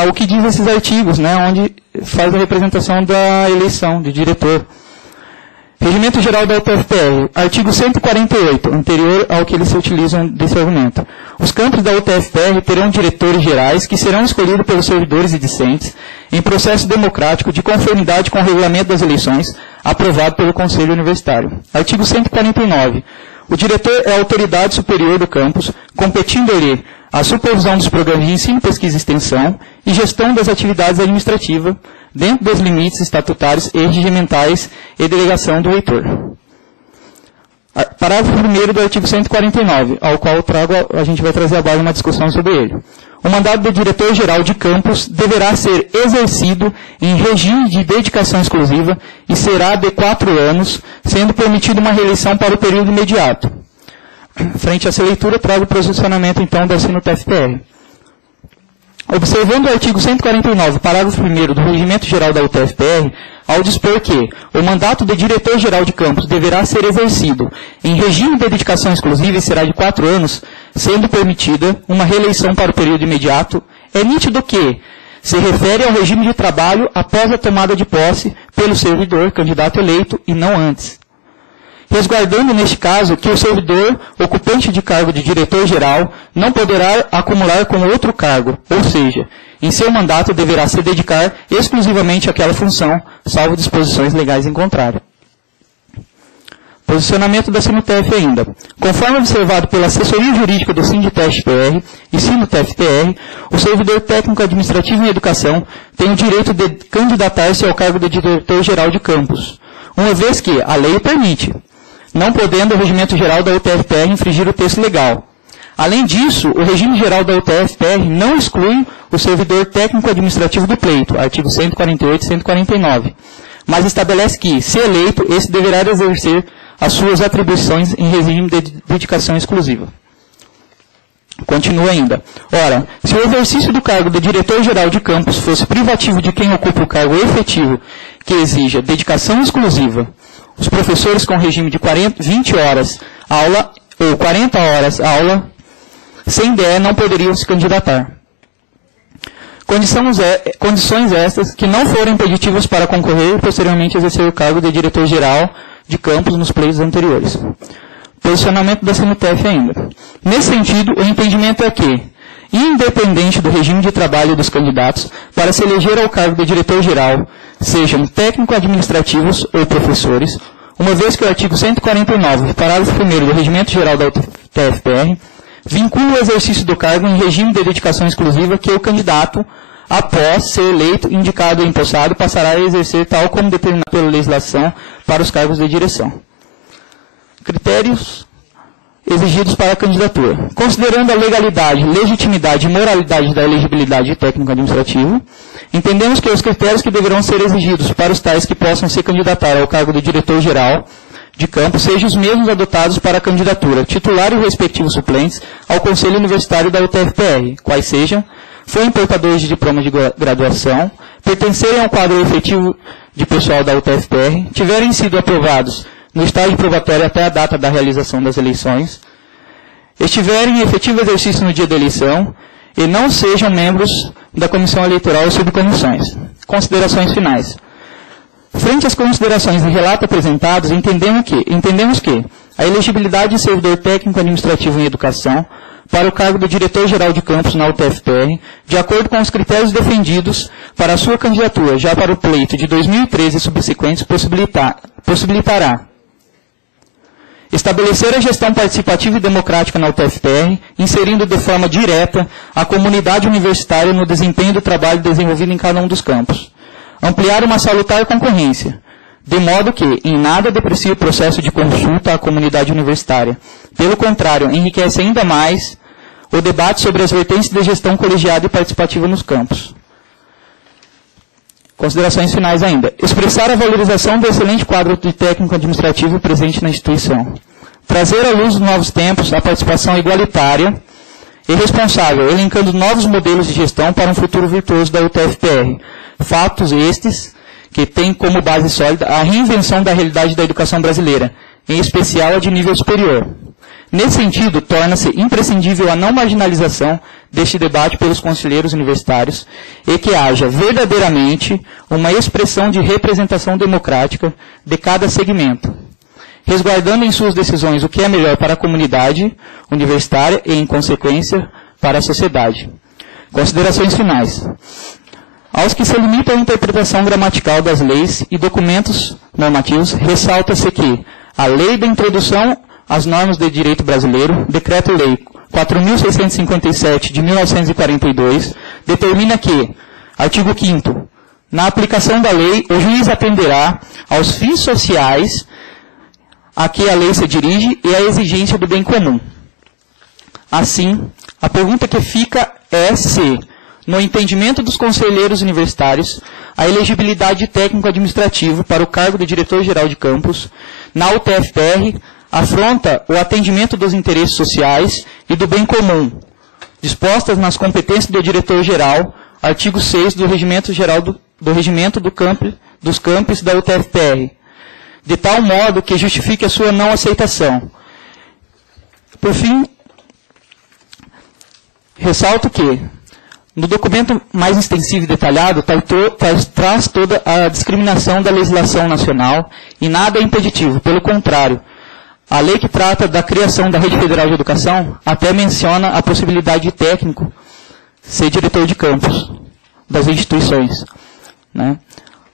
o que diz esses artigos, né, onde faz a representação da eleição de diretor. Regimento Geral da UTF-PR, artigo 148, anterior ao que eles se utilizam desse argumento. Os campos da UTF-PR terão diretores gerais que serão escolhidos pelos servidores e discentes em processo democrático de conformidade com o regulamento das eleições aprovado pelo Conselho Universitário. Artigo 149. O diretor é a autoridade superior do campus, competindo-lhe a supervisão dos programas de ensino, pesquisa e extensão e gestão das atividades administrativas, dentro dos limites estatutários e regimentais e delegação do reitor. Parágrafo 1º do artigo 149, ao qual a gente vai trazer agora uma discussão sobre ele. O mandato do diretor-geral de campus deverá ser exercido em regime de dedicação exclusiva e será de 4 anos, sendo permitida uma reeleição para o período imediato. Frente a essa leitura, trago o posicionamento, então, da SINUTF-PR. Observando o artigo 149, parágrafo 1º do Regimento Geral da UTF-PR, ao dispor que o mandato de diretor-geral de campus deverá ser exercido em regime de dedicação exclusiva e será de 4 anos, sendo permitida uma reeleição para o período imediato, é nítido que se refere ao regime de trabalho após a tomada de posse pelo servidor, candidato eleito, e não antes. Resguardando, neste caso, que o servidor, ocupante de cargo de diretor-geral, não poderá acumular com outro cargo, ou seja, em seu mandato deverá se dedicar exclusivamente àquela função, salvo disposições legais em contrário. Posicionamento da SINUTF ainda. Conforme observado pela assessoria jurídica do SINDITESP-PR e SINUTF-PR, o servidor técnico administrativo em educação tem o direito de candidatar-se ao cargo de diretor-geral de campus, uma vez que a lei o permite, não podendo o Regimento Geral da UTF-PR infringir o texto legal. Além disso, o regime geral da UTF-PR não exclui o servidor técnico-administrativo do pleito, artigo 148 e 149, mas estabelece que, se eleito, esse deverá exercer as suas atribuições em regime de dedicação exclusiva. Continua ainda. Ora, se o exercício do cargo de diretor-geral de campus fosse privativo de quem ocupa o cargo efetivo que exija dedicação exclusiva, os professores com regime de 20 horas aula ou 40 horas aula, sem DE, não poderiam se candidatar. Condições estas que não foram impeditivas para concorrer e posteriormente exercer o cargo de diretor-geral de campus nos pleitos anteriores. Posicionamento da SINUTF ainda. Nesse sentido, o entendimento é que, independente do regime de trabalho dos candidatos, para se eleger ao cargo de diretor-geral, sejam técnico-administrativos ou professores, uma vez que o artigo 149, parágrafo 1º do Regimento Geral da UTF-PR, vincula o exercício do cargo em regime de dedicação exclusiva que o candidato, após ser eleito, indicado ou empossado, passará a exercer tal como determinado pela legislação para os cargos de direção. Critérios exigidos para a candidatura. Considerando a legalidade, legitimidade e moralidade da elegibilidade de técnico administrativo, entendemos que os critérios que deverão ser exigidos para os tais que possam se candidatar ao cargo de diretor-geral de campo sejam os mesmos adotados para a candidatura, titular e respectivos suplentes, ao Conselho Universitário da UTF-PR, quais sejam, forem portadores de diploma de graduação, pertencerem ao quadro efetivo de pessoal da UTF-PR, tiverem sido aprovados no estágio probatório até a data da realização das eleições, estiverem em efetivo exercício no dia da eleição e não sejam membros da comissão eleitoral ou subcomissões. Considerações finais. Frente às considerações e relato apresentados, entendemos que a elegibilidade de servidor técnico administrativo em educação para o cargo de diretor-geral de campus na UTF-PR, de acordo com os critérios defendidos para a sua candidatura já para o pleito de 2013 e subsequentes, possibilitará estabelecer a gestão participativa e democrática na UTF-PR, inserindo de forma direta a comunidade universitária no desempenho do trabalho desenvolvido em cada um dos campos. Ampliar uma salutar concorrência, de modo que em nada deprecia o processo de consulta à comunidade universitária. Pelo contrário, enriquece ainda mais o debate sobre as vertentes de gestão colegiada e participativa nos campos. Considerações finais ainda. Expressar a valorização do excelente quadro de técnico administrativo presente na instituição. Trazer à luz dos novos tempos a participação igualitária e responsável, elencando novos modelos de gestão para um futuro virtuoso da UTFPR. Fatos estes que têm como base sólida a reinvenção da realidade da educação brasileira, em especial a de nível superior. Nesse sentido, torna-se imprescindível a não marginalização deste debate pelos conselheiros universitários e que haja verdadeiramente uma expressão de representação democrática de cada segmento, resguardando em suas decisões o que é melhor para a comunidade universitária e, em consequência, para a sociedade. Considerações finais. Aos que se limitam à interpretação gramatical das leis e documentos normativos, ressalta-se que a Lei da Introdução às Normas de Direito Brasileiro, Decreto-Lei 4.657 de 1942, determina que, artigo 5º, na aplicação da lei, o juiz atenderá aos fins sociais a que a lei se dirige e à exigência do bem comum. Assim, a pergunta que fica é se, no entendimento dos conselheiros universitários, a elegibilidade técnico-administrativo para o cargo de diretor-geral de campus, na UTFPR, afronta o atendimento dos interesses sociais e do bem comum, dispostas nas competências do diretor-geral, artigo 6 do Regimento Geral dos Campos da UTFPR, de tal modo que justifique a sua não aceitação. Por fim, ressalto que, no documento mais extensivo e detalhado, traz toda a discriminação da legislação nacional e nada é impeditivo, pelo contrário. A lei que trata da criação da Rede Federal de Educação até menciona a possibilidade de técnico ser diretor de campus das instituições, né?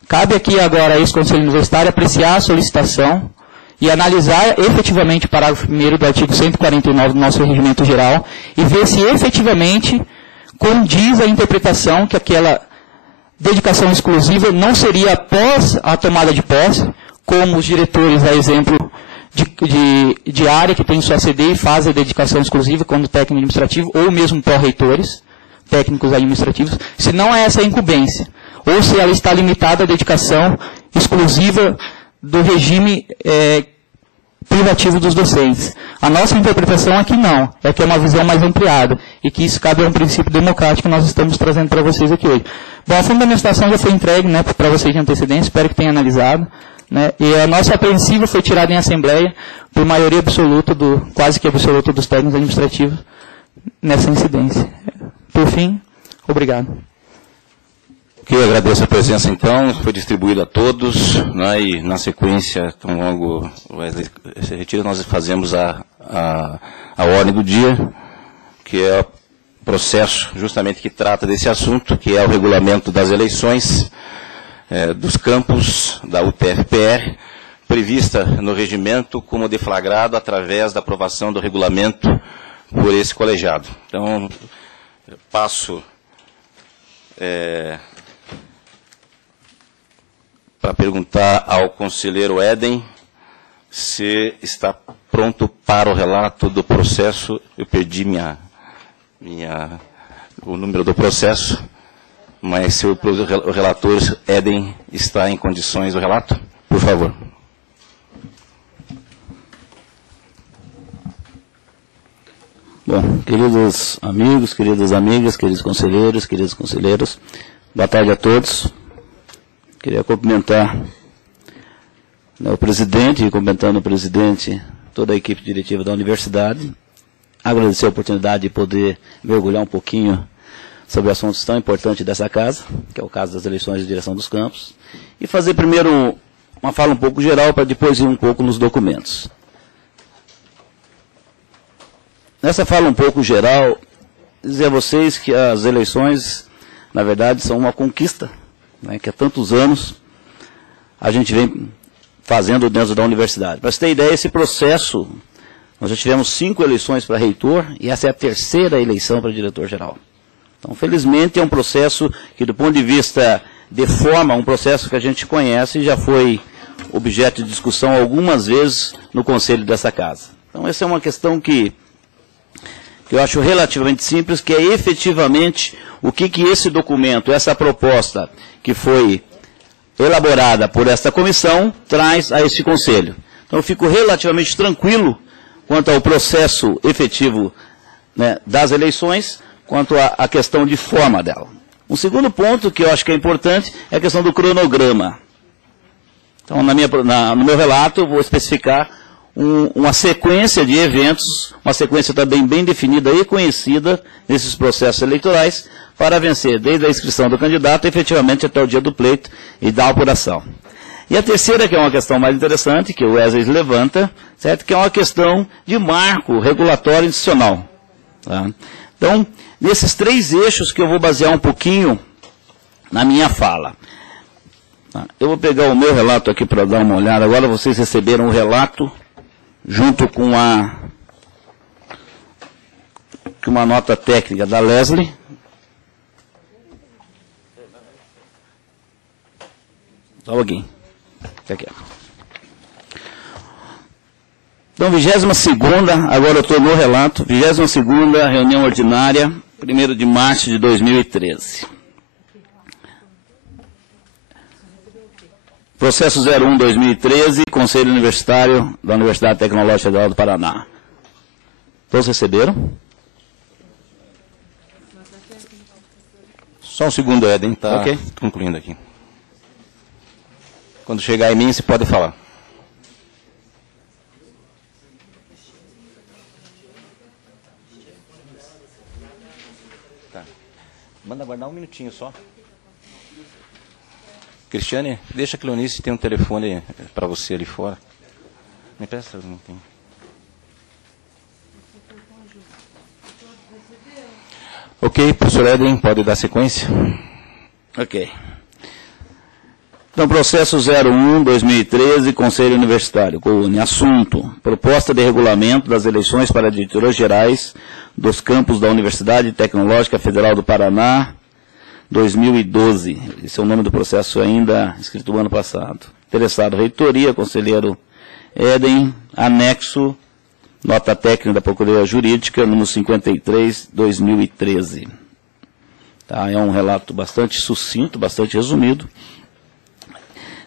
Cabe aqui agora a esse Conselho Universitário apreciar a solicitação e analisar efetivamente o parágrafo 1º do artigo 149 do nosso Regimento Geral e ver se efetivamente condiz a interpretação que aquela dedicação exclusiva não seria após a tomada de posse, como os diretores, a exemplo de área que tem sua CD e faz a dedicação exclusiva quando técnico administrativo, ou mesmo pró-reitores, técnicos administrativos, se não é essa a incumbência, ou se ela está limitada à dedicação exclusiva do regime privativo dos docentes. A nossa interpretação é que não, é que é uma visão mais ampliada, e que isso cabe a um princípio democrático que nós estamos trazendo para vocês aqui hoje. Bom, a fundamentação já foi entregue, né, para vocês de antecedência, espero que tenham analisado, né, e a nossa apreensiva foi tirada em assembleia por maioria absoluta, quase que absoluta dos técnicos administrativos nessa incidência. Por fim, obrigado. Eu agradeço a presença, então, foi distribuído a todos, né, e na sequência, tão logo esse retiro, nós fazemos a ordem do dia, que é o processo justamente que trata desse assunto, que é o regulamento das eleições dos campos da UTFPR, prevista no regimento como deflagrado através da aprovação do regulamento por esse colegiado. Então, passo para perguntar ao conselheiro Éden se está pronto para o relato do processo. Eu perdi o número do processo, mas se o relator Éden está em condições do relato, por favor. Bom, queridos amigos, queridas amigas, queridos conselheiros, boa tarde a todos. Queria cumprimentar o presidente, e cumprimentando o presidente, toda a equipe diretiva da universidade, agradecer a oportunidade de poder mergulhar um pouquinho sobre assuntos tão importantes dessa casa, que é o caso das eleições de direção dos campos, e fazer primeiro uma fala um pouco geral, para depois ir um pouco nos documentos. Nessa fala um pouco geral, dizer a vocês que as eleições, na verdade, são uma conquista, né, que há tantos anos a gente vem fazendo dentro da universidade. Para você ter ideia, esse processo, nós já tivemos 5 eleições para reitor, e essa é a 3ª eleição para diretor-geral. Então, felizmente, é um processo que, do ponto de vista de forma, um processo que a gente conhece e já foi objeto de discussão algumas vezes no conselho dessa casa. Então, essa é uma questão que que eu acho relativamente simples, que é efetivamente o que esse documento, essa proposta que foi elaborada por esta comissão, traz a este Conselho. Então, eu fico relativamente tranquilo quanto ao processo efetivo, né, das eleições, quanto à questão de forma dela. Um segundo ponto que eu acho que é importante é a questão do cronograma. Então, no meu relato, eu vou especificar uma sequência de eventos, uma sequência também bem definida e conhecida nesses processos eleitorais, para vencer desde a inscrição do candidato, efetivamente até o dia do pleito e da apuração. E a terceira, que é uma questão mais interessante, que o Wesley levanta, certo? Que é uma questão de marco regulatório institucional. Tá? Então, nesses 3 eixos que eu vou basear um pouquinho na minha fala. Tá? Eu vou pegar o meu relato aqui para dar uma olhada. Agora vocês receberam o relato junto com uma nota técnica da Leslie. Só um pouquinho. Aqui. Então, 22ª, agora eu estou no relato, 22ª reunião ordinária, 1º de março de 2013. Processo 01-2013, Conselho Universitário da Universidade Tecnológica Federal do Paraná. Todos receberam? Só um segundo, Eden, está Ok. concluindo aqui. Quando chegar em mim, você pode falar. Tá. Manda guardar um minutinho só. Cristiane, deixa a Cleonice ter um telefone para você ali fora. Me peça, não tem. Ok, professor Eden, pode dar sequência? Ok. Então, processo 01-2013, Conselho Universitário, COUNE. Assunto: proposta de regulamento das eleições para diretoras gerais dos campos da Universidade Tecnológica Federal do Paraná, 2012. Esse é o nome do processo ainda escrito no ano passado. Interessado: reitoria, conselheiro Eden, anexo, nota técnica da Procuradoria Jurídica, número 53, 2013. Tá, é um relato bastante sucinto, bastante resumido,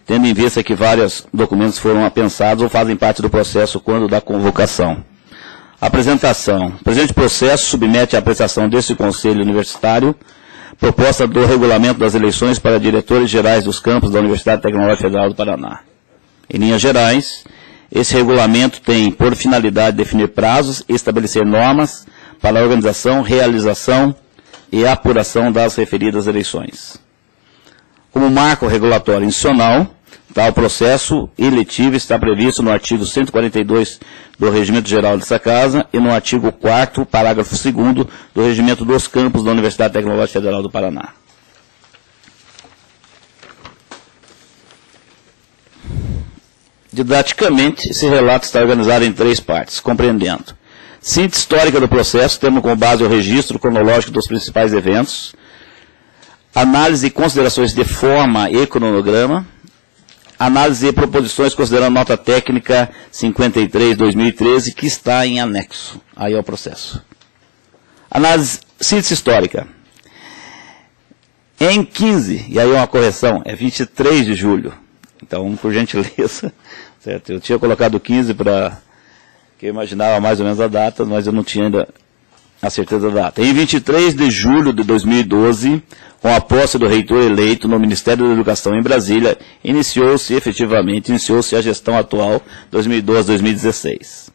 tendo em vista que vários documentos foram apensados ou fazem parte do processo quando da convocação. Apresentação. O presente processo submete à apreciação deste Conselho Universitário proposta do regulamento das eleições para diretores gerais dos campos da Universidade Tecnológica Federal do Paraná. Em linhas gerais, esse regulamento tem por finalidade definir prazos e estabelecer normas para a organização, realização e apuração das referidas eleições. Como marco regulatório institucional, tal processo eletivo está previsto no artigo 142 do Regimento Geral dessa Casa e no artigo 4º, parágrafo 2º do Regimento dos Campos da Universidade Tecnológica Federal do Paraná. Didaticamente, esse relato está organizado em 3 partes, compreendendo: síntese histórica do processo, tendo como base o registro cronológico dos principais eventos, análise e considerações de forma e cronograma, análise e proposições considerando nota técnica 53/2013, que está em anexo aí ao processo. Análise, síntese histórica. Em 15, e aí uma correção, é 23 de julho. Então, por gentileza, certo? Eu tinha colocado 15 para que eu imaginava mais ou menos a data, mas eu não tinha ainda a certeza da data. Em 23 de julho de 2012, com a posse do reitor eleito no Ministério da Educação em Brasília, iniciou-se a gestão atual 2012-2016.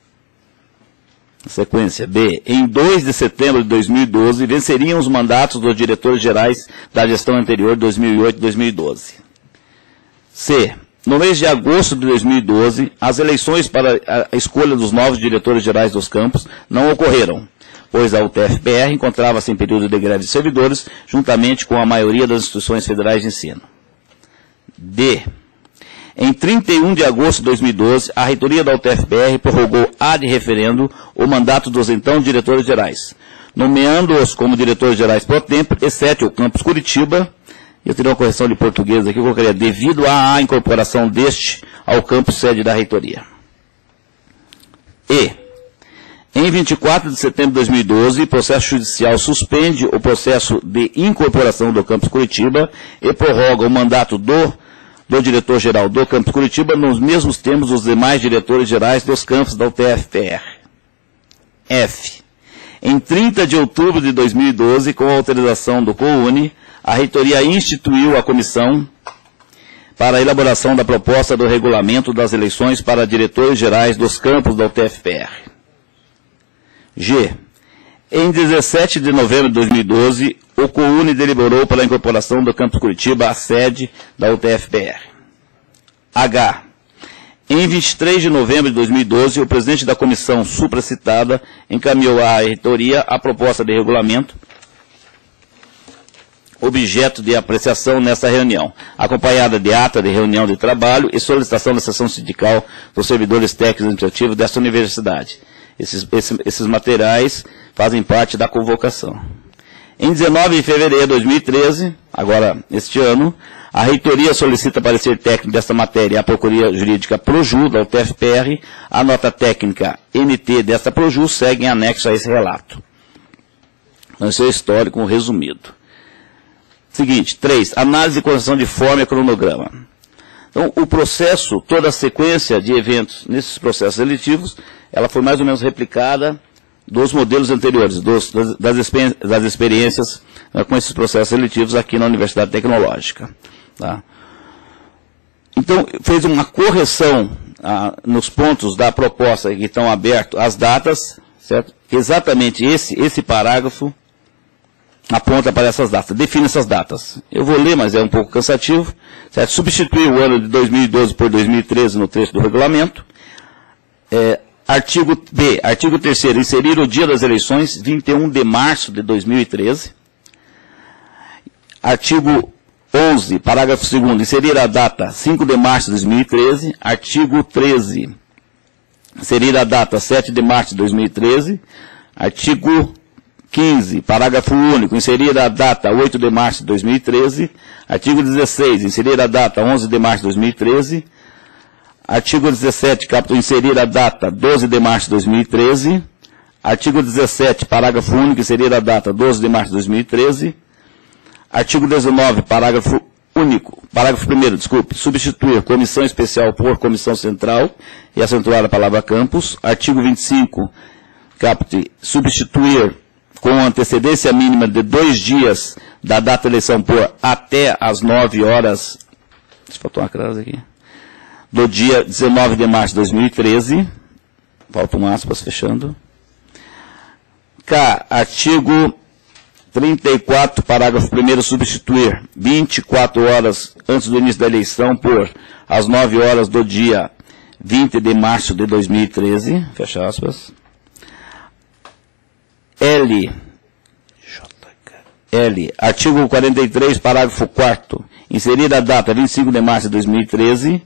Sequência B. Em 2 de setembro de 2012, venceriam os mandatos dos diretores gerais da gestão anterior, 2008-2012. C. No mês de agosto de 2012, as eleições para a escolha dos novos diretores gerais dos campos não ocorreram, pois a UTF-PR encontrava-se em período de greve de servidores, juntamente com a maioria das instituições federais de ensino. D. Em 31 de agosto de 2012, a reitoria da UTF-PR prorrogou ad referendo o mandato dos então diretores gerais, nomeando-os como diretores gerais pro tempore, exceto o campus Curitiba. Eu teria uma correção de português aqui, eu colocaria devido à incorporação deste ao campus sede da reitoria. E. Em 24 de setembro de 2012, o processo judicial suspende o processo de incorporação do Campus Curitiba e prorroga o mandato do diretor-geral do Campus Curitiba nos mesmos termos dos demais diretores gerais dos campos da UTF-PR. F. Em 30 de outubro de 2012, com a autorização do COUNE, a reitoria instituiu a comissão para a elaboração da proposta do regulamento das eleições para diretores gerais dos campos da UTF-PR. G. Em 17 de novembro de 2012, o COUNE deliberou pela incorporação do Campus Curitiba à sede da UTF-PR. H. Em 23 de novembro de 2012, o presidente da comissão supracitada encaminhou à reitoria a proposta de regulamento, objeto de apreciação nesta reunião, acompanhada de ata de reunião de trabalho e solicitação da seção sindical dos servidores técnicos e administrativos desta universidade. Esses materiais fazem parte da convocação. Em 19 de fevereiro de 2013, agora este ano, a reitoria solicita parecer técnico desta matéria à Procuradoria Jurídica Proju, da UTF-PR. A nota técnica NT desta Proju segue em anexo a esse relato. Então, esse é o histórico resumido. Seguinte, 3. Análise e correção de forma e cronograma. Então, o processo, toda a sequência de eventos nesses processos eletivos, ela foi mais ou menos replicada dos modelos anteriores, das experiências com esses processos eletivos aqui na Universidade Tecnológica. Tá? Então, fez uma correção nos pontos da proposta que estão abertos as datas, certo? Exatamente esse parágrafo aponta para essas datas, define essas datas. Eu vou ler, mas é um pouco cansativo. Certo? Substituir o ano de 2012 por 2013 no trecho do regulamento. Artigo 3º, inserir o dia das eleições, 21 de março de 2013. Artigo 11, parágrafo 2º, inserir a data 5 de março de 2013. Artigo 13, inserir a data 7 de março de 2013. Artigo 15, parágrafo único, inserir a data 8 de março de 2013. Artigo 16, inserir a data 11 de março de 2013. Artigo 17, capítulo, inserir a data 12 de março de 2013. Artigo 17, parágrafo único, inserir a data 12 de março de 2013. Artigo 19, parágrafo único, parágrafo 1º, desculpe, substituir comissão especial por comissão central e acentuar a palavra campus. Artigo 25, capítulo, substituir com antecedência mínima de 2 dias da data de eleição por até às 9 horas, deixa eu botar uma crase aqui, do dia 19 de março de 2013, falta um aspas fechando. K, artigo 34, parágrafo 1º, substituir 24 horas antes do início da eleição por às 9 horas do dia 20 de março de 2013, fecha aspas. L, artigo 43, parágrafo 4º, inserir a data 25 de março de 2013.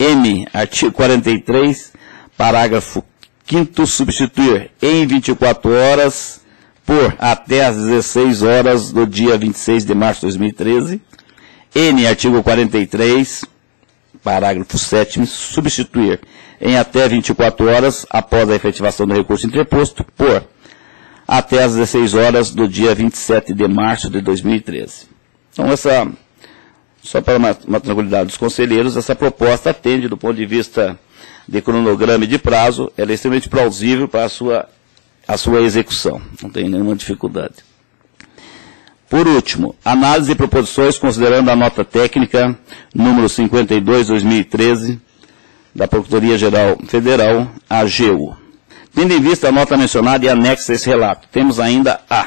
M, artigo 43, parágrafo 5º, substituir em 24 horas por até às 16 horas do dia 26 de março de 2013. N, artigo 43, parágrafo 7º, substituir em até 24 horas após a efetivação do recurso interposto por até às 16 horas do dia 27 de março de 2013. Então, só para uma tranquilidade dos conselheiros, essa proposta atende, do ponto de vista de cronograma e de prazo, ela é extremamente plausível para a sua execução. Não tem nenhuma dificuldade. Por último, análise de proposições considerando a nota técnica número 52/2013 da Procuradoria-Geral Federal, AGU. Tendo em vista a nota mencionada e anexa a esse relato, temos ainda a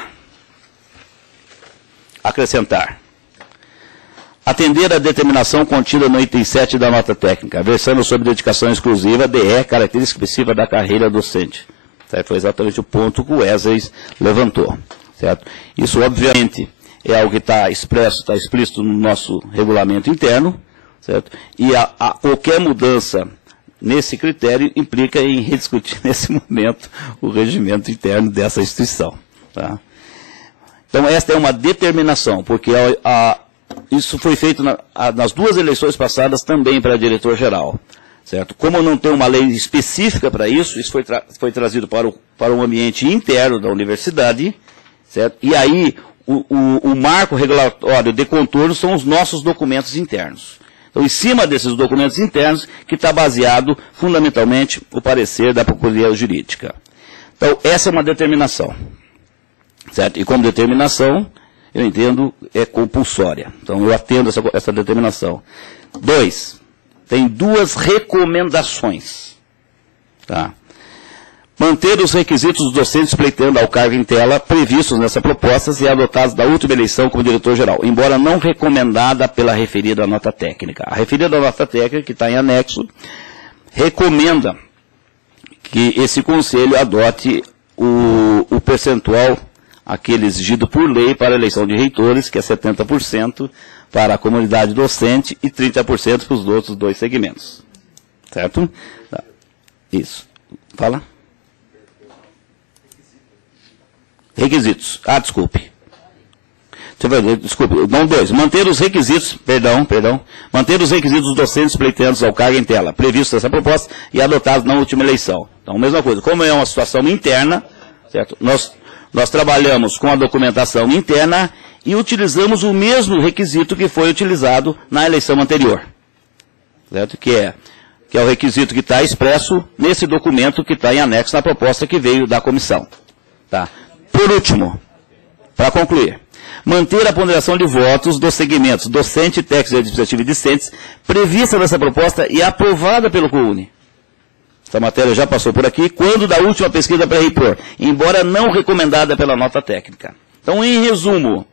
acrescentar. Atender à determinação contida no item 7 da nota técnica, versando sobre dedicação exclusiva, DE, característica específica da carreira docente. Certo? Foi exatamente o ponto que o Wesley levantou. Certo? Isso, obviamente, é algo que está expresso, está explícito no nosso regulamento interno, certo? E qualquer mudança nesse critério implica em rediscutir nesse momento o regimento interno dessa instituição. Tá? Então, esta é uma determinação, porque isso foi feito nas 2 eleições passadas também para diretor-geral. certo? Como não tem uma lei específica para isso, isso foi trazido para o ambiente interno da universidade, certo? E aí, o marco regulatório de contorno são os nossos documentos internos. Então, em cima desses documentos internos, que está baseado, fundamentalmente, o parecer da Procuradoria Jurídica. Então, essa é uma determinação, certo? E como determinação, eu entendo, é compulsória. Então, eu atendo essa determinação. 2, tem 2 recomendações. Tá? Manter os requisitos dos docentes pleiteando ao cargo em tela previstos nessa proposta e adotados da última eleição como diretor-geral, embora não recomendada pela referida nota técnica. A referida nota técnica, que está em anexo, recomenda que esse conselho adote o percentual, aquele exigido por lei para a eleição de reitores, que é 70% para a comunidade docente e 30% para os outros 2 segmentos. Certo? Tá. Isso. Fala. Requisitos. Desculpe. Desculpe, não 2. Manter os requisitos, manter os requisitos dos docentes pleiteantes ao cargo em tela, previsto nessa proposta e adotados na última eleição. Então, mesma coisa. Como é uma situação interna, certo? Nós trabalhamos com a documentação interna e utilizamos o mesmo requisito que foi utilizado na eleição anterior. Certo? Que é o requisito que está expresso nesse documento que está em anexo na proposta que veio da comissão. Tá? Por último, para concluir, manter a ponderação de votos dos segmentos docente, técnico, administrativo e discentes prevista nessa proposta e aprovada pelo CUNE. Essa matéria já passou por aqui, quando da última pesquisa pré-reitor, embora não recomendada pela nota técnica. Então, em resumo,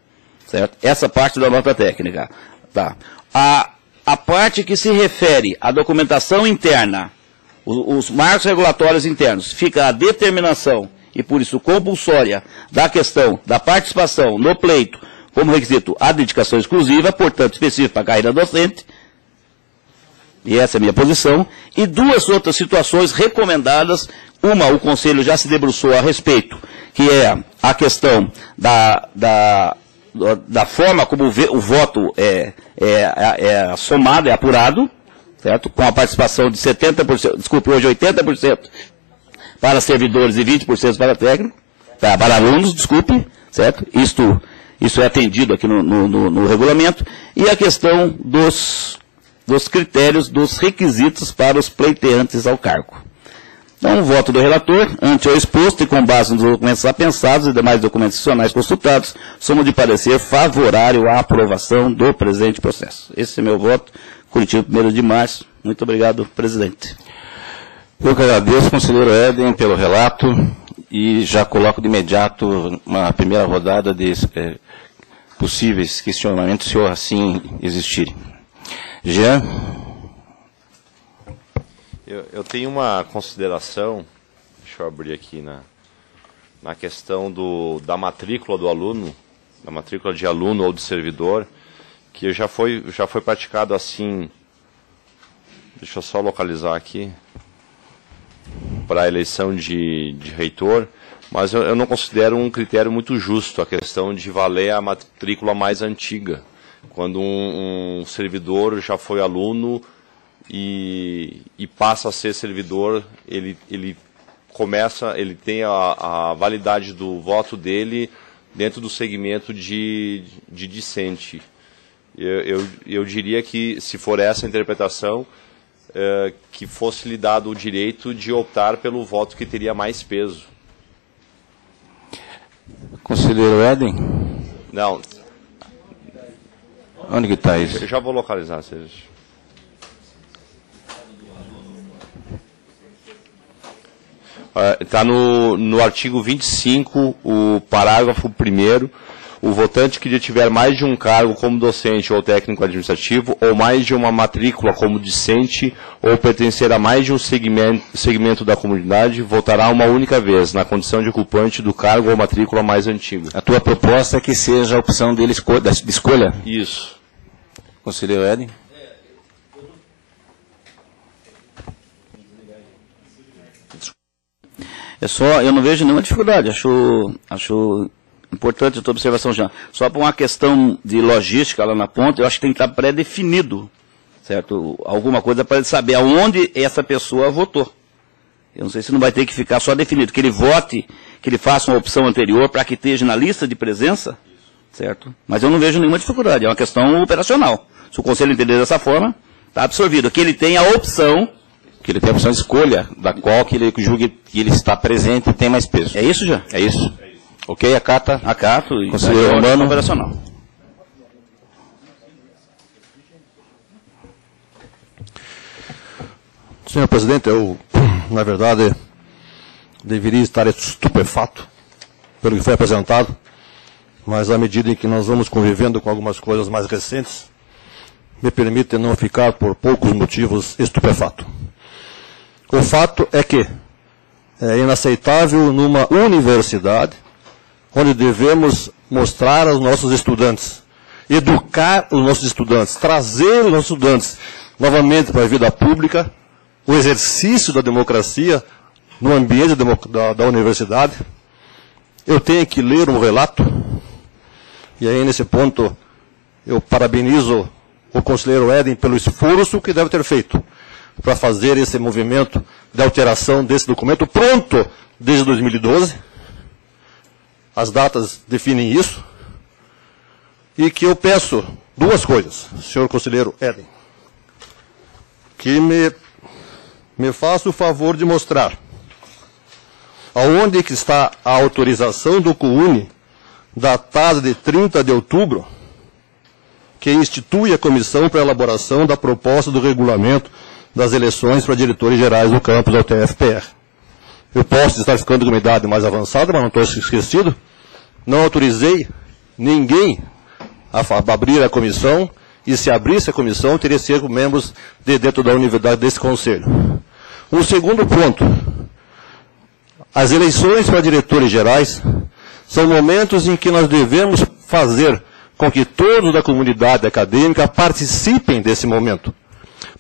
certo? Essa parte da nota técnica. Tá? A parte que se refere à documentação interna, os marcos regulatórios internos, fica a determinação, e por isso compulsória, da questão da participação no pleito, como requisito a dedicação exclusiva, portanto, específica para a carreira docente, e essa é a minha posição, e 2 outras situações recomendadas, uma o Conselho já se debruçou a respeito, que é a questão da forma como o voto é somado, é apurado, certo? Com a participação de 70%, desculpe, hoje 80% para servidores e 20% para técnico, para alunos, desculpe, certo? Isso é atendido aqui no regulamento, e a questão dos critérios, dos requisitos para os pleiteantes ao cargo. Então, o voto do relator, ante o exposto e com base nos documentos apensados e demais documentos adicionais consultados, somos de parecer favorável à aprovação do presente processo. Esse é meu voto. Curitiba, 1º de março. Muito obrigado, presidente. Eu que agradeço, conselheiro Éden, pelo relato e já coloco de imediato uma primeira rodada de possíveis questionamentos, se assim existirem. Jean? Eu tenho uma consideração, deixa eu abrir aqui na questão da matrícula do aluno, da matrícula de aluno ou de servidor, que já foi praticado assim, deixa eu só localizar aqui, para a eleição de reitor, mas eu não considero um critério muito justo a questão de valer a matrícula mais antiga, quando um servidor já foi aluno e passa a ser servidor, ele tem a validade do voto dele dentro do segmento de discente. Eu diria que, se for essa a interpretação, que fosse lhe dado o direito de optar pelo voto que teria mais peso. Conselheiro Éden? Não. Onde que está isso? Eu já vou localizar, Sérgio. Está no artigo 25, o parágrafo 1º, o votante que tiver mais de um cargo como docente ou técnico administrativo, ou mais de uma matrícula como discente, ou pertencer a mais de um segmento da comunidade, votará uma única vez, na condição de ocupante do cargo ou matrícula mais antiga. A tua proposta é que seja a opção dele de escolha? Isso. Conselheiro Éden? Eu não vejo nenhuma dificuldade, acho importante a tua observação, Jean. Só por uma questão de logística lá na ponta, eu acho que tem que estar pré-definido, certo? Alguma coisa para ele saber aonde essa pessoa votou. Eu não sei se não vai ter que ficar só definido, que ele vote, que ele faça uma opção anterior para que esteja na lista de presença, certo? Mas eu não vejo nenhuma dificuldade, é uma questão operacional. Se o Conselho entender dessa forma, está absorvido. Que ele tenha a opção... Que ele tenha a opção de escolha, da qual que ele julgue que ele está presente e tem mais peso. É isso já? É isso. Ok, acata? Acato. E Conselheiro Romano. Operacional. Senhor presidente, eu, na verdade, deveria estar estupefato pelo que foi apresentado, mas à medida em que nós vamos convivendo com algumas coisas mais recentes, me permite não ficar, por poucos motivos, estupefato. O fato é que é inaceitável numa universidade, onde devemos mostrar aos nossos estudantes, educar os nossos estudantes, trazer os nossos estudantes novamente para a vida pública, o exercício da democracia no ambiente da universidade. Eu tenho que ler um relato, e aí nesse ponto eu parabenizo o conselheiro Éden pelo esforço que deve ter feito para fazer esse movimento de alteração desse documento, pronto desde 2012. As datas definem isso. E que eu peço duas coisas, senhor conselheiro Éden. Que me faça o favor de mostrar aonde que está a autorização do CUUNE, datada de 30 de outubro, que institui a comissão para a elaboração da proposta do regulamento das eleições para diretores gerais do campus da UTF-PR. Eu posso estar ficando com uma idade mais avançada, mas não estou esquecido. Não autorizei ninguém a abrir a comissão, e se abrisse a comissão, teria que ser membros dentro da universidade desse conselho. Um segundo ponto. As eleições para diretores gerais são momentos em que nós devemos fazer com que todos da comunidade acadêmica participem desse momento.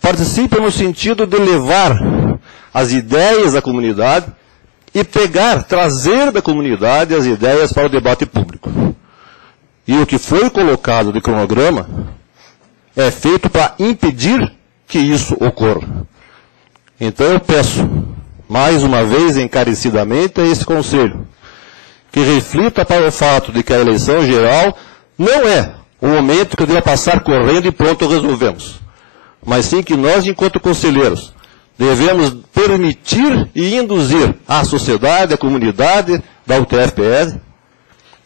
Participem no sentido de levar as ideias da comunidade e trazer da comunidade as ideias para o debate público. E o que foi colocado de cronograma é feito para impedir que isso ocorra. Então eu peço, mais uma vez encarecidamente, a esse Conselho, que reflita para o fato de que a eleição geral não é o momento que deva passar correndo e pronto resolvemos. Mas sim que nós, enquanto conselheiros, devemos permitir e induzir a sociedade, a comunidade da UTF-PR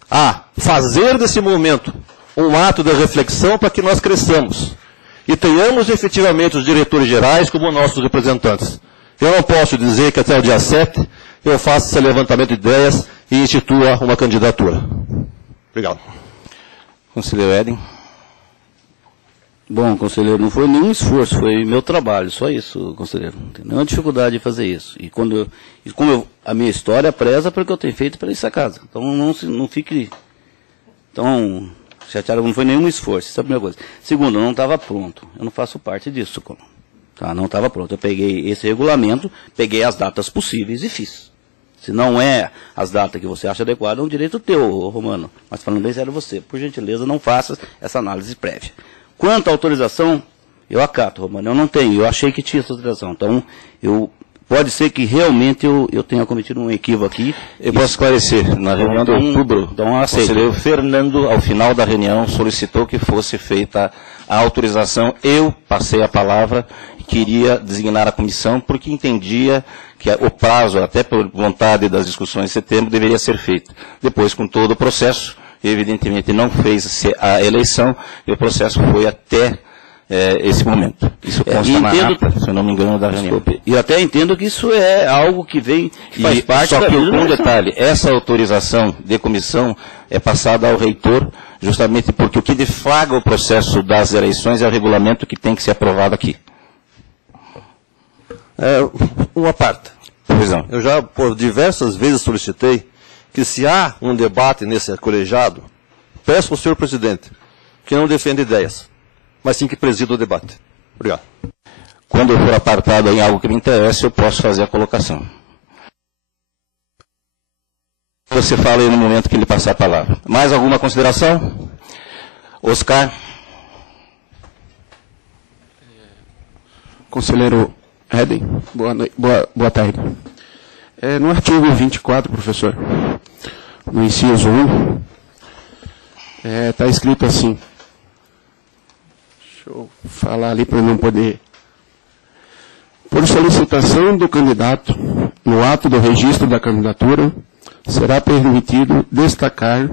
a fazer desse momento um ato de reflexão para que nós cresçamos e tenhamos efetivamente os diretores gerais como nossos representantes. Eu não posso dizer que até o dia 7 eu faça esse levantamento de ideias e institua uma candidatura. Obrigado. Conselheiro Éden. Bom, conselheiro, não foi nenhum esforço, foi meu trabalho, só isso, conselheiro. Não tem nenhuma dificuldade de fazer isso. E a minha história preza porque eu tenho feito para essa casa. Então não fique tão chateado, não foi nenhum esforço, isso é a primeira coisa. Segundo, eu não estava pronto, eu não faço parte disso, tá? Não estava pronto. Eu peguei esse regulamento, peguei as datas possíveis e fiz. Se não é as datas que você acha adequadas, é um direito teu, Romano. Mas falando bem sério você, por gentileza, não faça essa análise prévia. Quanto à autorização, eu acato, Romano, eu não tenho, eu achei que tinha essa autorização. Então, pode ser que realmente eu tenha cometido um equívoco aqui. Eu posso esclarecer, na reunião de outubro, o conselheiro Fernando, ao final da reunião, solicitou que fosse feita a autorização. Eu passei a palavra, queria designar a comissão, porque entendia que o prazo, até por vontade das discussões de setembro, deveria ser feito. Depois, com todo o processo, evidentemente não fez a eleição, e o processo foi até esse momento. Isso consta na ata, se eu não me engano, da reunião. E eu até entendo que isso é algo que faz parte só da que vida. Um detalhe, essa autorização de comissão é passada ao reitor, justamente porque o que deflagra o processo das eleições é o regulamento que tem que ser aprovado aqui. Uma parte. Eu já, por diversas vezes, solicitei que, se há um debate nesse colegiado, peço ao senhor presidente que não defenda ideias, mas sim que presida o debate. Obrigado. Quando eu for apartado em algo que me interessa, eu posso fazer a colocação. Você fala aí no momento que lhe passar a palavra. Mais alguma consideração? Oscar? Conselheiro Éden, boa tarde. No artigo 24, professor, no inciso 1, está escrito assim, deixa eu falar ali para não poder. Por solicitação do candidato, no ato do registro da candidatura, será permitido destacar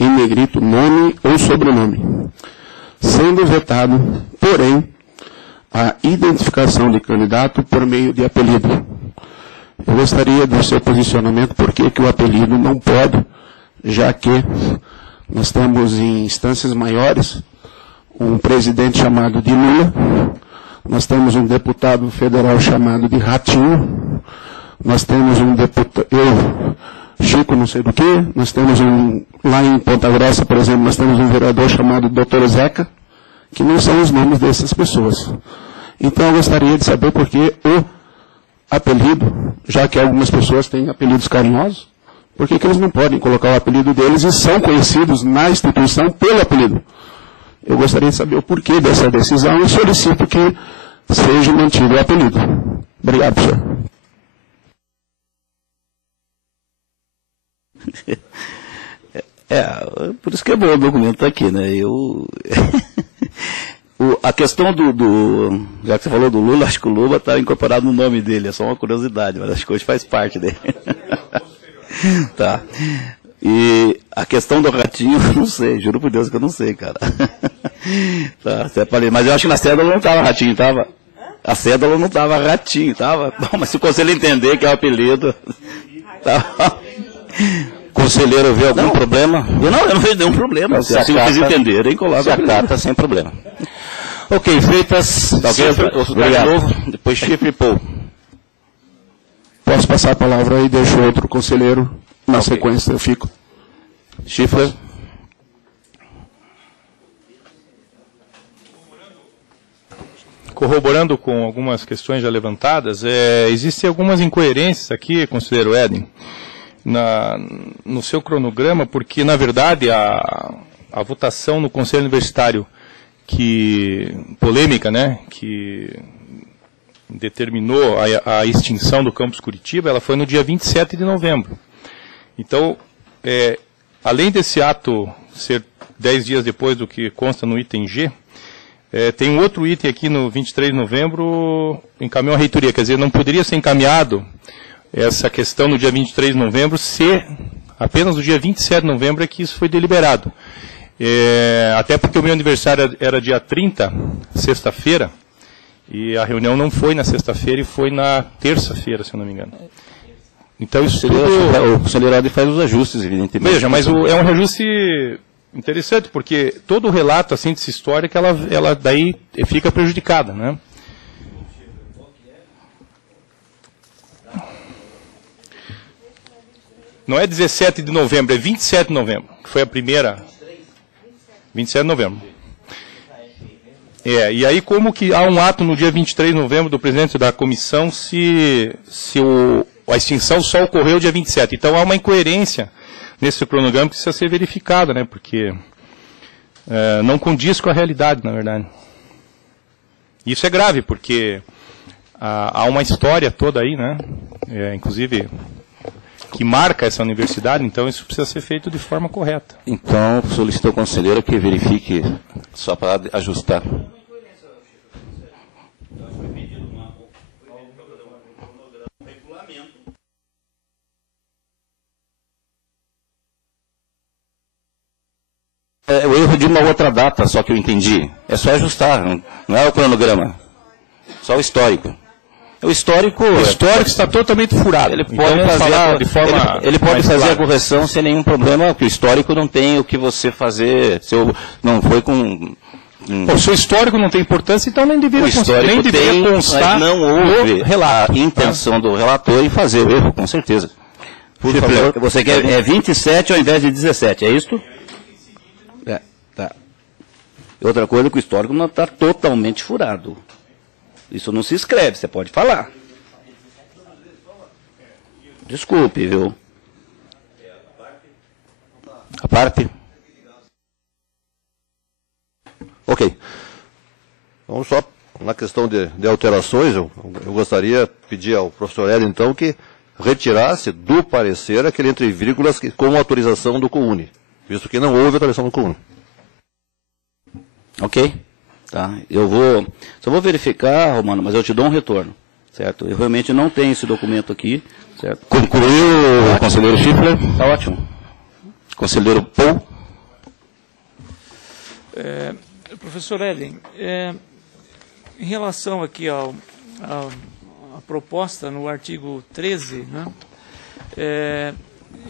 em negrito nome ou sobrenome, sendo vetado, porém, a identificação de candidato por meio de apelido. Eu gostaria do seu posicionamento, por que o apelido não pode, já que nós temos em instâncias maiores um presidente chamado de Lula, nós temos um deputado federal chamado de Ratinho, nós temos um deputado, Chico não sei do que, nós temos lá em Ponta Grossa, por exemplo, nós temos um vereador chamado Dr. Zeca, que não são os nomes dessas pessoas. Então eu gostaria de saber por que o apelido, já que algumas pessoas têm apelidos carinhosos, por que eles não podem colocar o apelido deles e são conhecidos na instituição pelo apelido? Eu gostaria de saber o porquê dessa decisão e solicito que seja mantido o apelido. Obrigado, senhor. Por isso que é bom o documento estar aqui, né? A questão já que você falou do Lula, acho que o Lula está incorporado no nome dele, é só uma curiosidade, mas acho que hoje faz parte dele. Tá. E a questão do Ratinho, eu não sei, juro por Deus que eu não sei, cara. Tá, mas eu acho que na cédula não estava Ratinho, estava? A cédula não estava Ratinho, estava? Bom, mas se o conselho entender que é o apelido... Tá. Conselheiro, vê algum problema? Eu não vejo nenhum problema. Se assim vocês entenderem, coloca. Se acata, sem problema. Ok, feitas. Obrigado. De novo, depois Chifre e Paul. Posso passar a palavra e deixo outro conselheiro na sequência, eu fico. Chifre. Corroborando com algumas questões já levantadas, existem algumas incoerências aqui, conselheiro Éden, no seu cronograma, porque, na verdade, a votação no Conselho Universitário, polêmica, né, que determinou a extinção do campus Curitiba, ela foi no dia 27 de novembro. Então, além desse ato ser 10 dias depois do que consta no item G, tem um outro item aqui no 23 de novembro, encaminhou a reitoria, quer dizer, não poderia ser encaminhado essa questão no dia 23 de novembro, se apenas no dia 27 de novembro é que isso foi deliberado. Até porque o meu aniversário era dia 30, sexta-feira, e a reunião não foi na sexta-feira e foi na terça-feira, se eu não me engano. Então isso O conselheiro faz os ajustes, evidentemente. Veja, mas é um reajuste interessante, porque todo o relato assim, dessa história, que ela daí fica prejudicada, né? Não é 17 de novembro, é 27 de novembro, que foi a primeira... 27 de novembro. E aí como que há um ato no dia 23 de novembro do presidente da comissão se a extinção só ocorreu dia 27. Então há uma incoerência nesse cronograma que precisa ser verificada, né? Porque não condiz com a realidade, na verdade. Isso é grave, porque há uma história toda aí, né? Inclusive... que marca essa universidade, então isso precisa ser feito de forma correta. Então, solicito ao conselheiro que verifique, só para ajustar. É o erro de uma outra data, só que eu entendi. É só ajustar, não é o cronograma. Só o histórico. O histórico está totalmente furado. Ele pode fazer de forma ele pode fazer clara a correção sem nenhum problema, porque o histórico não tem o que você fazer. Não foi com... Se o histórico não tem importância, então nem deveria constar. Mas não houve a intenção do relator em fazer o erro, com certeza. Por favor, você quer 27 ao invés de 17, é isso? Tá. Outra coisa, que o histórico não está totalmente furado. Isso não se escreve, você pode falar. Desculpe, viu? A parte? Ok. Vamos só na questão de alterações, eu gostaria de pedir ao professor Éden, então, que retirasse do parecer aquele entre vírgulas com autorização do COUNE, visto que não houve autorização do COUNE. Ok? Tá. Só vou verificar, Romano, mas eu te dou um retorno, certo? Eu realmente não tenho esse documento aqui, certo? Concluiu, conselheiro Schiffler? Está ótimo. Conselheiro Paul? Professor Éden, em relação aqui à proposta no artigo 13, né,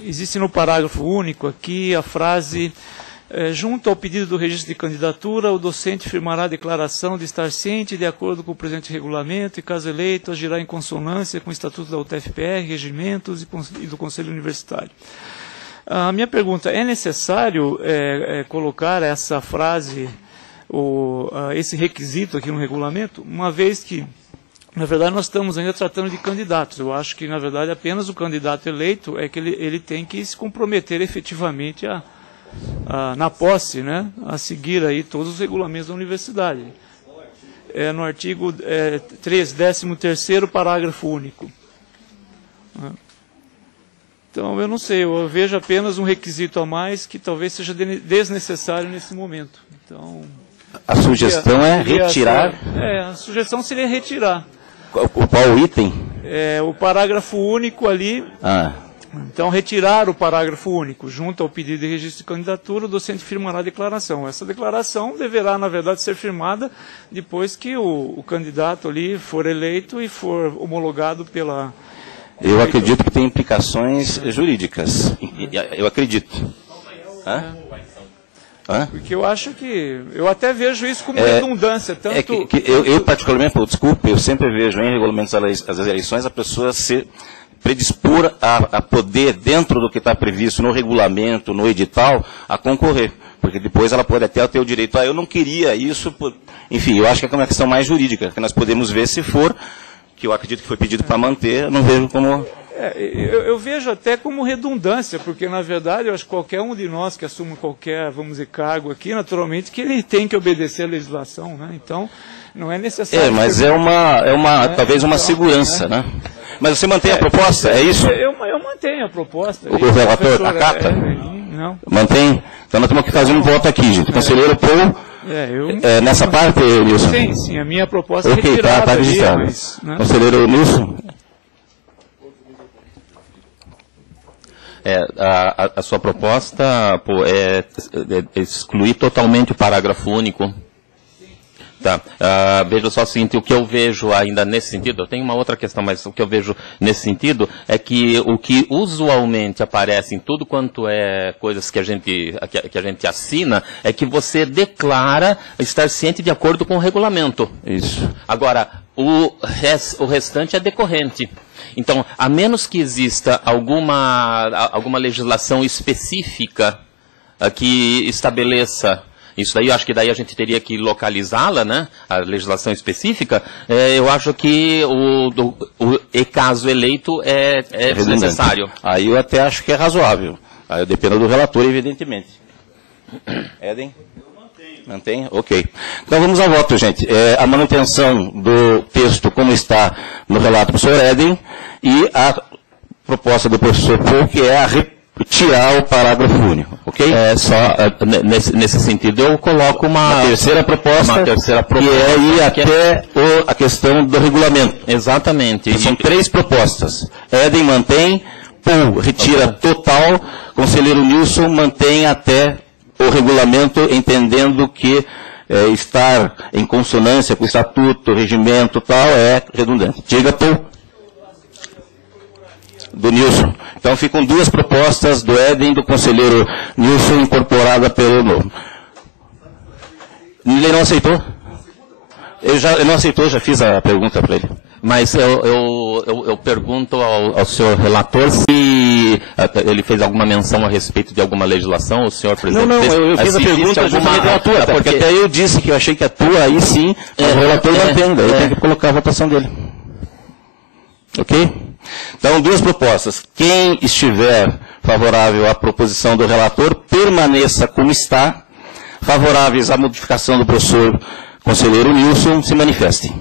existe no parágrafo único aqui a frase: junto ao pedido do registro de candidatura, o docente firmará a declaração de estar ciente de acordo com o presente regulamento e, caso eleito, agirá em consonância com o Estatuto da UTFPR, regimentos e do Conselho Universitário. A minha pergunta: é necessário colocar essa frase, esse requisito aqui no regulamento, uma vez que, na verdade, nós estamos ainda tratando de candidatos? Eu acho que, na verdade, apenas o candidato eleito é que ele tem que se comprometer efetivamente na posse, né, a seguir aí todos os regulamentos da universidade. No artigo 3, 13º, parágrafo único. Então, eu não sei, eu vejo apenas um requisito a mais que talvez seja desnecessário nesse momento. Então, a sugestão é retirar... a sugestão seria retirar. Qual item? O parágrafo único ali. Então, retirar o parágrafo único. Junto ao pedido de registro de candidatura, o docente firmará a declaração. Essa declaração deverá, na verdade, ser firmada depois que o candidato ali for eleito e for homologado pela... Eu acredito que tem implicações jurídicas. Eu acredito. Porque eu acho que... Eu até vejo isso como redundância. Tanto... Eu particularmente, desculpe, eu sempre vejo em regulamentos das eleições a pessoa se predispor a poder, dentro do que está previsto no regulamento, no edital, a concorrer. Porque depois ela pode até ter o direito, eu não queria isso. Enfim, eu acho que é uma questão mais jurídica, que nós podemos ver se for... que eu acredito que foi pedido para manter, eu não vejo como... Eu vejo até como redundância, porque, na verdade, eu acho que qualquer um de nós que assuma qualquer, vamos dizer, cargo aqui, naturalmente, que ele tem que obedecer à legislação, né? Então, não é necessário... mas talvez uma segurança, né? Mas você mantém a proposta, é isso? Eu mantenho a proposta. O relator acata? Não. Mantém? Então, nós temos que fazer um voto aqui, gente. Conselheiro Paul... nessa parte, Nilson? Sim, a minha proposta é retirada. Tá registrado. Né? Conselheiro Nilson? A sua proposta é excluir totalmente o parágrafo único. Tá. Veja só o seguinte, o que eu vejo ainda nesse sentido, eu tenho uma outra questão, mas o que eu vejo nesse sentido é que o que usualmente aparece em tudo quanto é coisas que a gente assina, é que você declara estar ciente de acordo com o regulamento. Isso. Agora, o restante é decorrente. Então, a menos que exista alguma legislação específica que estabeleça isso daí, eu acho que daí a gente teria que localizá-la, né? A legislação específica. Eu acho que o caso eleito é desnecessário. Aí eu até acho que é razoável. Aí depende do relator, evidentemente. Éden? Mantém? Ok. Então vamos ao voto, gente. A manutenção do texto como está no relato do professor Éden e a proposta do professor Paul, que é a retirar o parágrafo único, ok? Nesse sentido, eu coloco uma terceira proposta, que é ir até a questão do regulamento. Exatamente. São 3 propostas. Éden mantém, Paul retira total, conselheiro Nilson mantém até o regulamento, entendendo que estar em consonância com o estatuto, regimento tal, é redundante. Diga, Paul. Do Nilson. Então ficam 2 propostas do Éden e do conselheiro Nilson incorporada pelo novo. Ele não aceitou? Ele não aceitou, já fiz a pergunta para ele. Mas eu pergunto ao senhor relator se ele fez alguma menção a respeito de alguma legislação, o senhor presidente? Não, eu fiz a pergunta justamente à tua, porque até eu disse que eu achei que a tua aí sim, o relator mantém, daí tem que colocar a votação dele. Ok? Então, 2 propostas. Quem estiver favorável à proposição do relator, permaneça como está. Favoráveis à modificação do professor Conselheiro Nilson, se manifeste.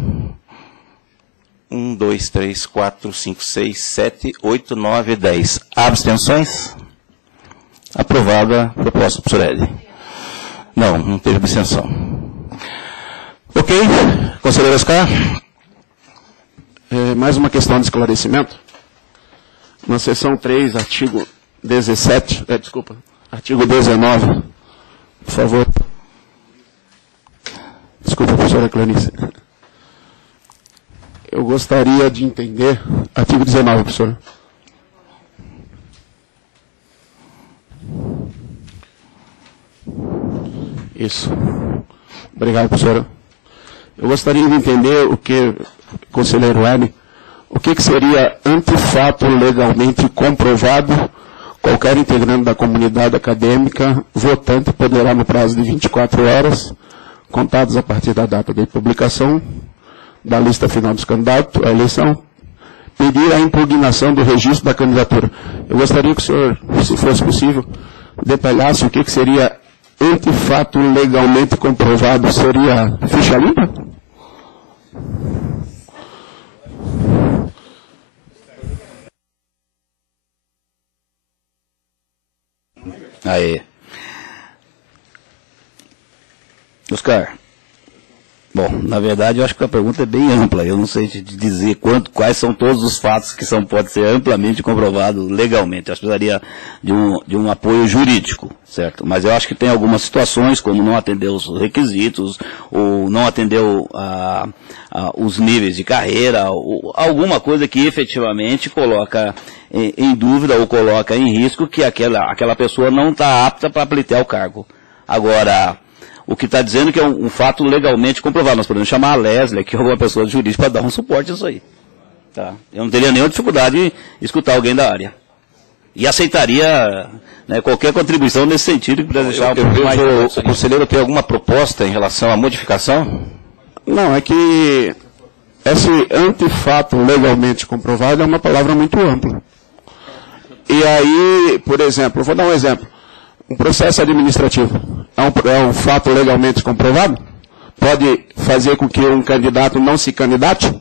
1, 2, 3, 4, 5, 6, 7, 8, 9, 10. Abstenções? Aprovada a proposta, professor Ed. Não teve abstenção. Ok. Conselheiro Oscar? Mais uma questão de esclarecimento. Na seção 3, artigo 17, artigo 19, por favor. Desculpa, professora Clarice. Eu gostaria de entender, artigo 19, professor. Isso. Obrigado, professora. Eu gostaria de entender o que, conselheiro L, o que seria antefato legalmente comprovado. Qualquer integrante da comunidade acadêmica, votante, poderá, no prazo de 24 horas, contados a partir da data de publicação da lista final dos candidatos à eleição, pedir a impugnação do registro da candidatura. Eu gostaria que o senhor, se fosse possível, detalhasse o que seria antefato legalmente comprovado. Seria ficha limpa? Aí. Oscar. Bom, na verdade, eu acho que a pergunta é bem ampla. Eu não sei te dizer quais são todos os fatos que podem ser amplamente comprovados legalmente. Eu acho que precisaria de um apoio jurídico, certo? Mas eu acho que tem algumas situações, como não atender os requisitos, ou não atender os níveis de carreira, ou alguma coisa que efetivamente coloca em dúvida ou coloca em risco que aquela pessoa não está apta para pleitear o cargo. Agora, o que está dizendo que é um fato legalmente comprovado. Nós podemos chamar a Leslie, que é alguma pessoa jurídica, para dar um suporte a isso aí. Tá? Eu não teria nenhuma dificuldade em escutar alguém da área. E aceitaria, né, qualquer contribuição nesse sentido que pudesse deixar o conselheiro tem alguma proposta em relação à modificação? Não, é que esse antefato legalmente comprovado é uma palavra muito ampla. E aí, por exemplo, eu vou dar um exemplo. Um processo administrativo é um fato legalmente comprovado? Pode fazer com que um candidato não se candidate?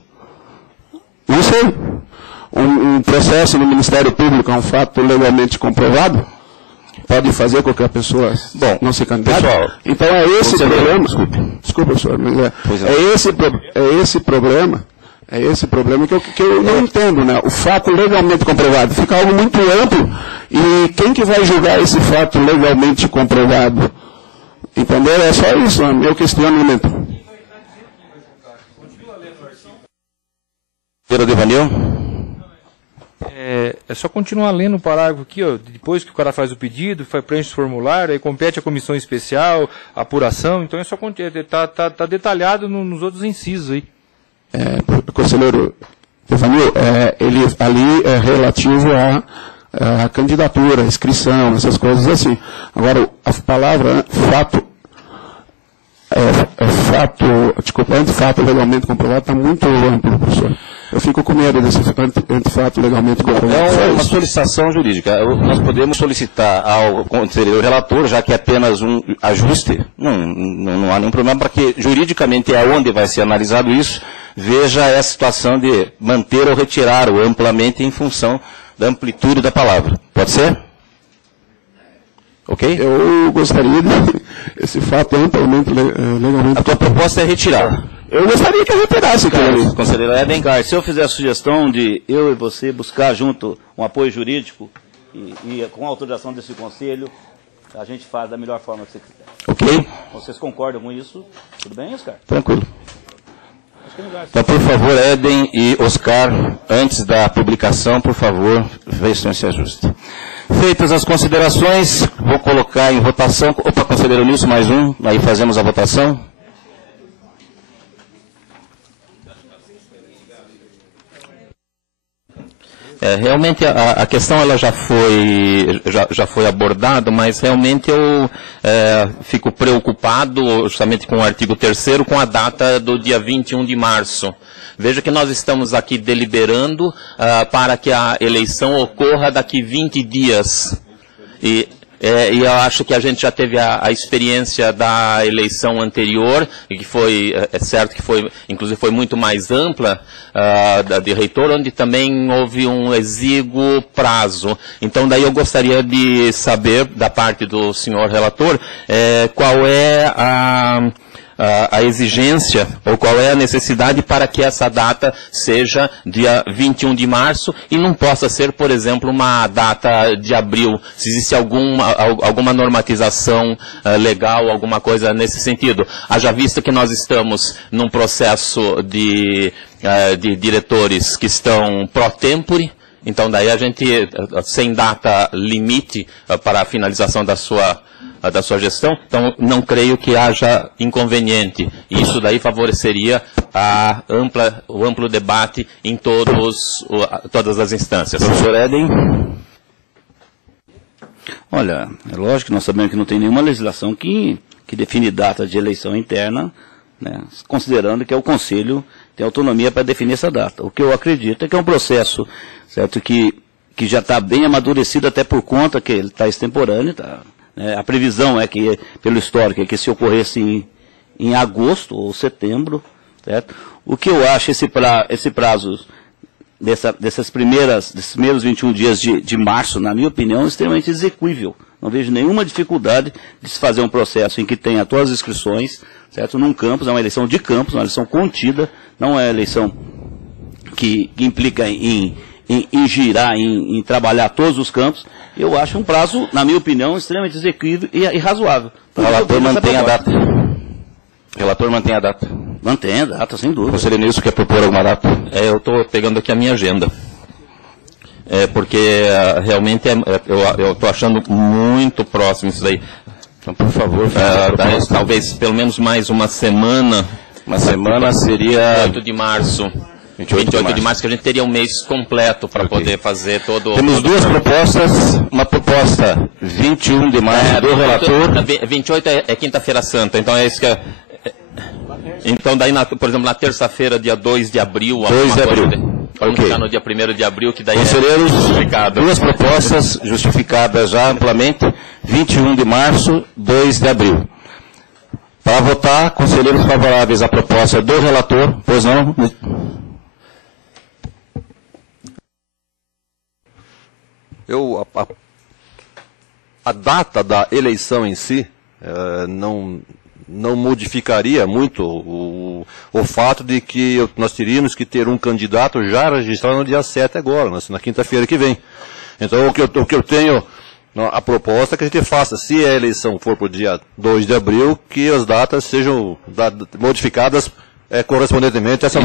Não sei. Um processo no Ministério Público é um fato legalmente comprovado? Pode fazer com que a pessoa não se candidate? Pessoal, então é esse problema. Desculpa, professor, mas é esse problema que eu não entendo, né? O fato legalmente comprovado fica algo muito amplo, e quem que vai julgar esse fato legalmente comprovado? Entendeu? É só isso, né? Meu questionamento. É só continuar lendo o parágrafo aqui, ó. Depois que o cara faz o pedido, preenche o formulário, aí compete a comissão especial, a apuração, então é só tá detalhado nos outros incisos aí. Conselheiro Evanil, ele ali é relativo à candidatura, à inscrição, essas coisas assim. Agora, a palavra fato, antefato legalmente comprovado está muito amplo, professor. Eu fico com medo desse antefato legalmente comprovado. É uma solicitação jurídica. Nós podemos solicitar ao conselheiro relator, já que é apenas um ajuste, não há nenhum problema, porque juridicamente é onde vai ser analisado isso. Veja essa situação de manter ou retirar o amplamente em função da amplitude da palavra. Pode ser? Ok? Eu gostaria de esse fato amplamente legalmente. A tua proposta é retirar. Eu gostaria que eu retirasse aquilo ali. Conselheiro Edencar, se eu fizer a sugestão de eu e você buscar junto um apoio jurídico e com a autorização desse conselho, a gente faz da melhor forma que você quiser. Ok? Vocês concordam com isso? Tudo bem, Oscar? Tranquilo. Então, por favor, Eden e Oscar, antes da publicação, por favor, vejam esse ajuste. Feitas as considerações, vou colocar em votação. Opa, conselheiro Nilson, mais um, aí fazemos a votação. Realmente a questão ela já foi abordada, mas realmente eu fico preocupado justamente com o artigo 3º, com a data do dia 21 de março. Veja que nós estamos aqui deliberando para que a eleição ocorra daqui 20 dias. E e eu acho que a gente já teve a experiência da eleição anterior, e que foi, é certo que foi, inclusive foi muito mais ampla, de reitor, onde também houve um exíguo prazo. Então, daí eu gostaria de saber, da parte do senhor relator, qual é a exigência, ou qual é a necessidade para que essa data seja dia 21 de março e não possa ser, por exemplo, uma data de abril. Se existe alguma normatização legal, alguma coisa nesse sentido. Haja vista que nós estamos num processo de diretores que estão pro tempore, então daí a gente, sem data limite para a finalização da sua gestão, então não creio que haja inconveniente. E isso daí favoreceria o amplo debate em todas as instâncias. Professor Éden. Olha, é lógico que nós sabemos que não tem nenhuma legislação que define data de eleição interna, né, considerando que é o Conselho tem autonomia para definir essa data. O que eu acredito é que é um processo, certo, que já está bem amadurecido, até por conta que ele está extemporâneo, a previsão é que, pelo histórico, é que se ocorresse em agosto ou setembro, certo? O que eu acho esse prazo desses primeiros 21 dias de março, na minha opinião, é extremamente execuível. Não vejo nenhuma dificuldade de se fazer um processo em que tenha todas as inscrições, certo? Num campus, é uma eleição de campus, uma eleição contida, não é uma eleição que implica em girar, em trabalhar todos os campos. Eu acho um prazo, na minha opinião, extremamente execuível e razoável. O relator mantém a data. O relator mantém a data. Mantém a data, sem dúvida. O conselheiro Nilson quer propor alguma data? Eu estou pegando aqui a minha agenda. Porque realmente eu estou achando muito próximo isso daí. Então, por favor, talvez pelo menos mais uma semana. Uma semana seria 28 de março. 28 de março, que a gente teria um mês completo para poder fazer todo... Temos duas propostas, uma proposta 21 de março do relator... 28 é quinta-feira santa, então é isso que é... Então daí, por exemplo, na terça-feira, dia 2 de abril... 2 de abril. Vamos ficar no dia 1º de abril, que daí Conselheiros, é justificado. Duas propostas justificadas já amplamente, 21 de março, 2 de abril. Para votar, conselheiros favoráveis à proposta do relator, pois não... A data da eleição em si não modificaria muito o fato de que nós teríamos que ter um candidato já registrado no dia 7 agora, na quinta-feira que vem. Então, o que eu tenho, a proposta é que a gente faça, se a eleição for para o dia 2 de abril, que as datas sejam modificadas correspondentemente a esse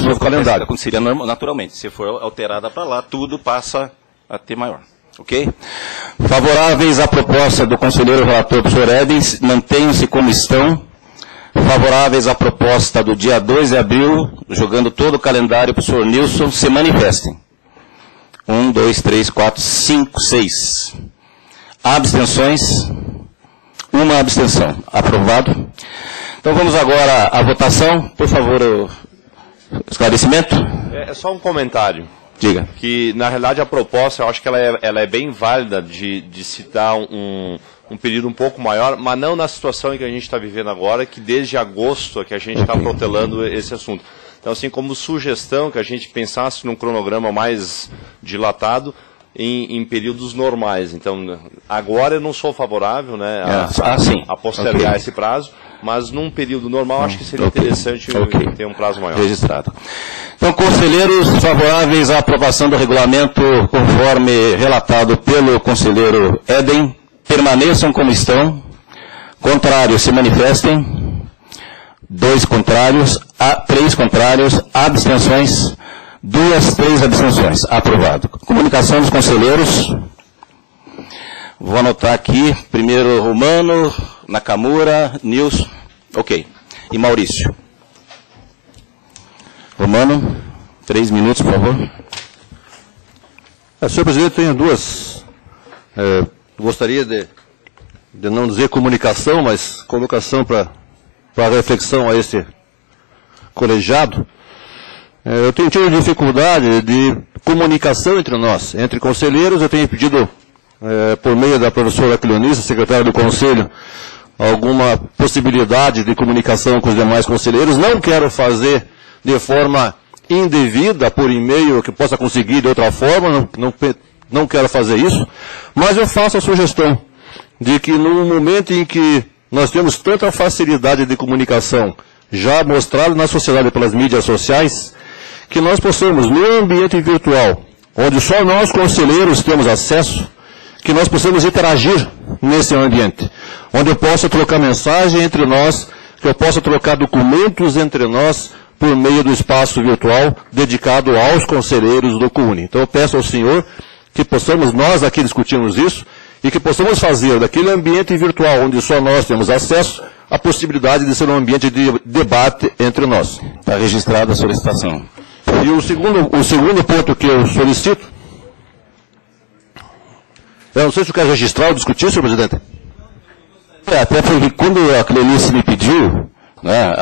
novo calendário. Aconteceria naturalmente. Se for alterada para lá, tudo passa a ter maior. Ok? Favoráveis à proposta do conselheiro relator, professor Éden, mantenham-se como estão. Favoráveis à proposta do dia 2 de abril, jogando todo o calendário, professor Nilson, se manifestem. 1, 2, 3, 4, 5, 6. Abstenções? Uma abstenção. Aprovado. Então vamos agora à votação. Por favor, o esclarecimento. É só um comentário. Diga. Que, na realidade, a proposta, eu acho que ela é bem válida de se dar um período um pouco maior, mas não na situação em que a gente está vivendo agora, que desde agosto é que a gente está protelando esse assunto. Então, assim, como sugestão, que a gente pensasse num cronograma mais dilatado em períodos normais. Então, agora eu não sou favorável, né, a postergar esse prazo, mas num período normal acho que seria interessante ter um prazo maior. Registrado. Então, conselheiros favoráveis à aprovação do regulamento conforme relatado pelo conselheiro Éden, permaneçam como estão. Contrários, se manifestem. 2 contrários, 3 contrários, abstenções, 2, 3 abstenções. Aprovado. Comunicação dos conselheiros. Vou anotar aqui, primeiro Romano, Nakamura, Nilson, ok. E Maurício. Romano, 3 minutos, por favor. Senhor presidente, tenho duas. Gostaria de não dizer comunicação, mas colocação para reflexão a esse colegiado. Eu tenho tido dificuldade de comunicação entre nós, entre conselheiros. Eu tenho pedido por meio da professora Cleonice, secretária do Conselho, alguma possibilidade de comunicação com os demais conselheiros. Não quero fazer de forma indevida, por e-mail, que possa conseguir de outra forma, não quero fazer isso, mas eu faço a sugestão de que no momento em que nós temos tanta facilidade de comunicação, já mostrado na sociedade pelas mídias sociais, que nós possamos, no ambiente virtual, onde só nós conselheiros temos acesso, que nós possamos interagir nesse ambiente, onde eu possa trocar mensagem entre nós, que eu possa trocar documentos entre nós, por meio do espaço virtual dedicado aos conselheiros do CUNE. Então eu peço ao senhor que possamos, nós aqui discutirmos isso, e que possamos fazer daquele ambiente virtual onde só nós temos acesso, a possibilidade de ser um ambiente de debate entre nós. Está registrada a solicitação. E o segundo ponto que eu solicito, eu não sei se eu quero registrar ou discutir, senhor presidente. Até porque quando a Cleonice me pediu, né,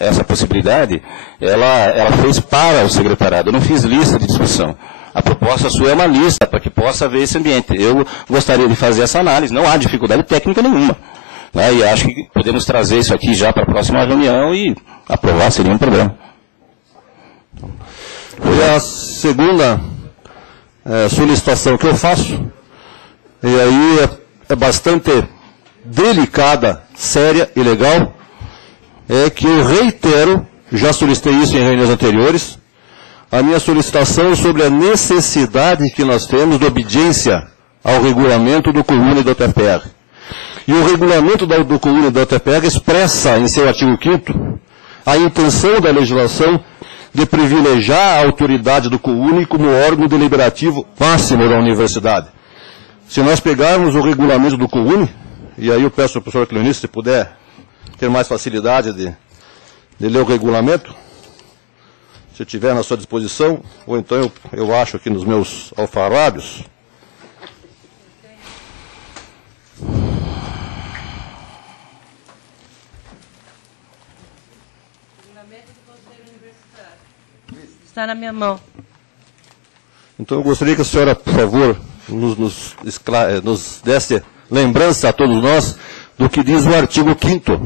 essa possibilidade, ela fez para o secretariado. Eu não fiz lista de discussão. A proposta sua é uma lista para que possa haver esse ambiente. Eu gostaria de fazer essa análise. Não há dificuldade técnica nenhuma. Né, e acho que podemos trazer isso aqui já para a próxima reunião e aprovar, seria um problema. E a segunda solicitação que eu faço, e aí é bastante delicada, séria e legal, é que eu reitero, já solicitei isso em reuniões anteriores, a minha solicitação sobre a necessidade que nós temos de obediência ao regulamento do CUNE e do TFPR. E o regulamento do CUNE e do TFPR expressa em seu artigo 5º a intenção da legislação de privilegiar a autoridade do CUNE como órgão deliberativo máximo da universidade. Se nós pegarmos o regulamento do CUNE, e aí eu peço ao professor Cleonice, se puder ter mais facilidade de ler o regulamento, se tiver na sua disposição, ou então eu acho aqui nos meus alfarrábios. Está na minha mão. Então eu gostaria que a senhora, por favor, nos desse lembrança a todos nós do que diz o artigo 5º.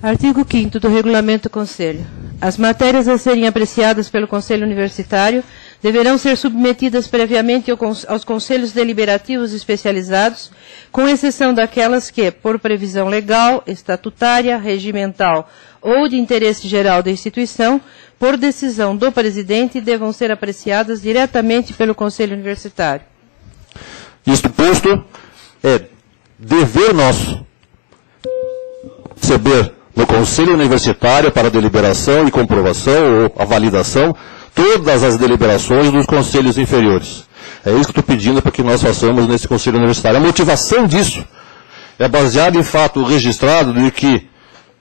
Artigo 5º do Regulamento do Conselho. As matérias a serem apreciadas pelo Conselho Universitário deverão ser submetidas previamente aos Conselhos Deliberativos Especializados, com exceção daquelas que, por previsão legal, estatutária, regimental ou de interesse geral da instituição, por decisão do presidente, devam ser apreciadas diretamente pelo Conselho Universitário. Isto posto, é dever nosso receber no Conselho Universitário para deliberação e comprovação ou a validação todas as deliberações dos conselhos inferiores. É isso que estou pedindo para que nós façamos nesse Conselho Universitário. A motivação disso é baseada em fato registrado de que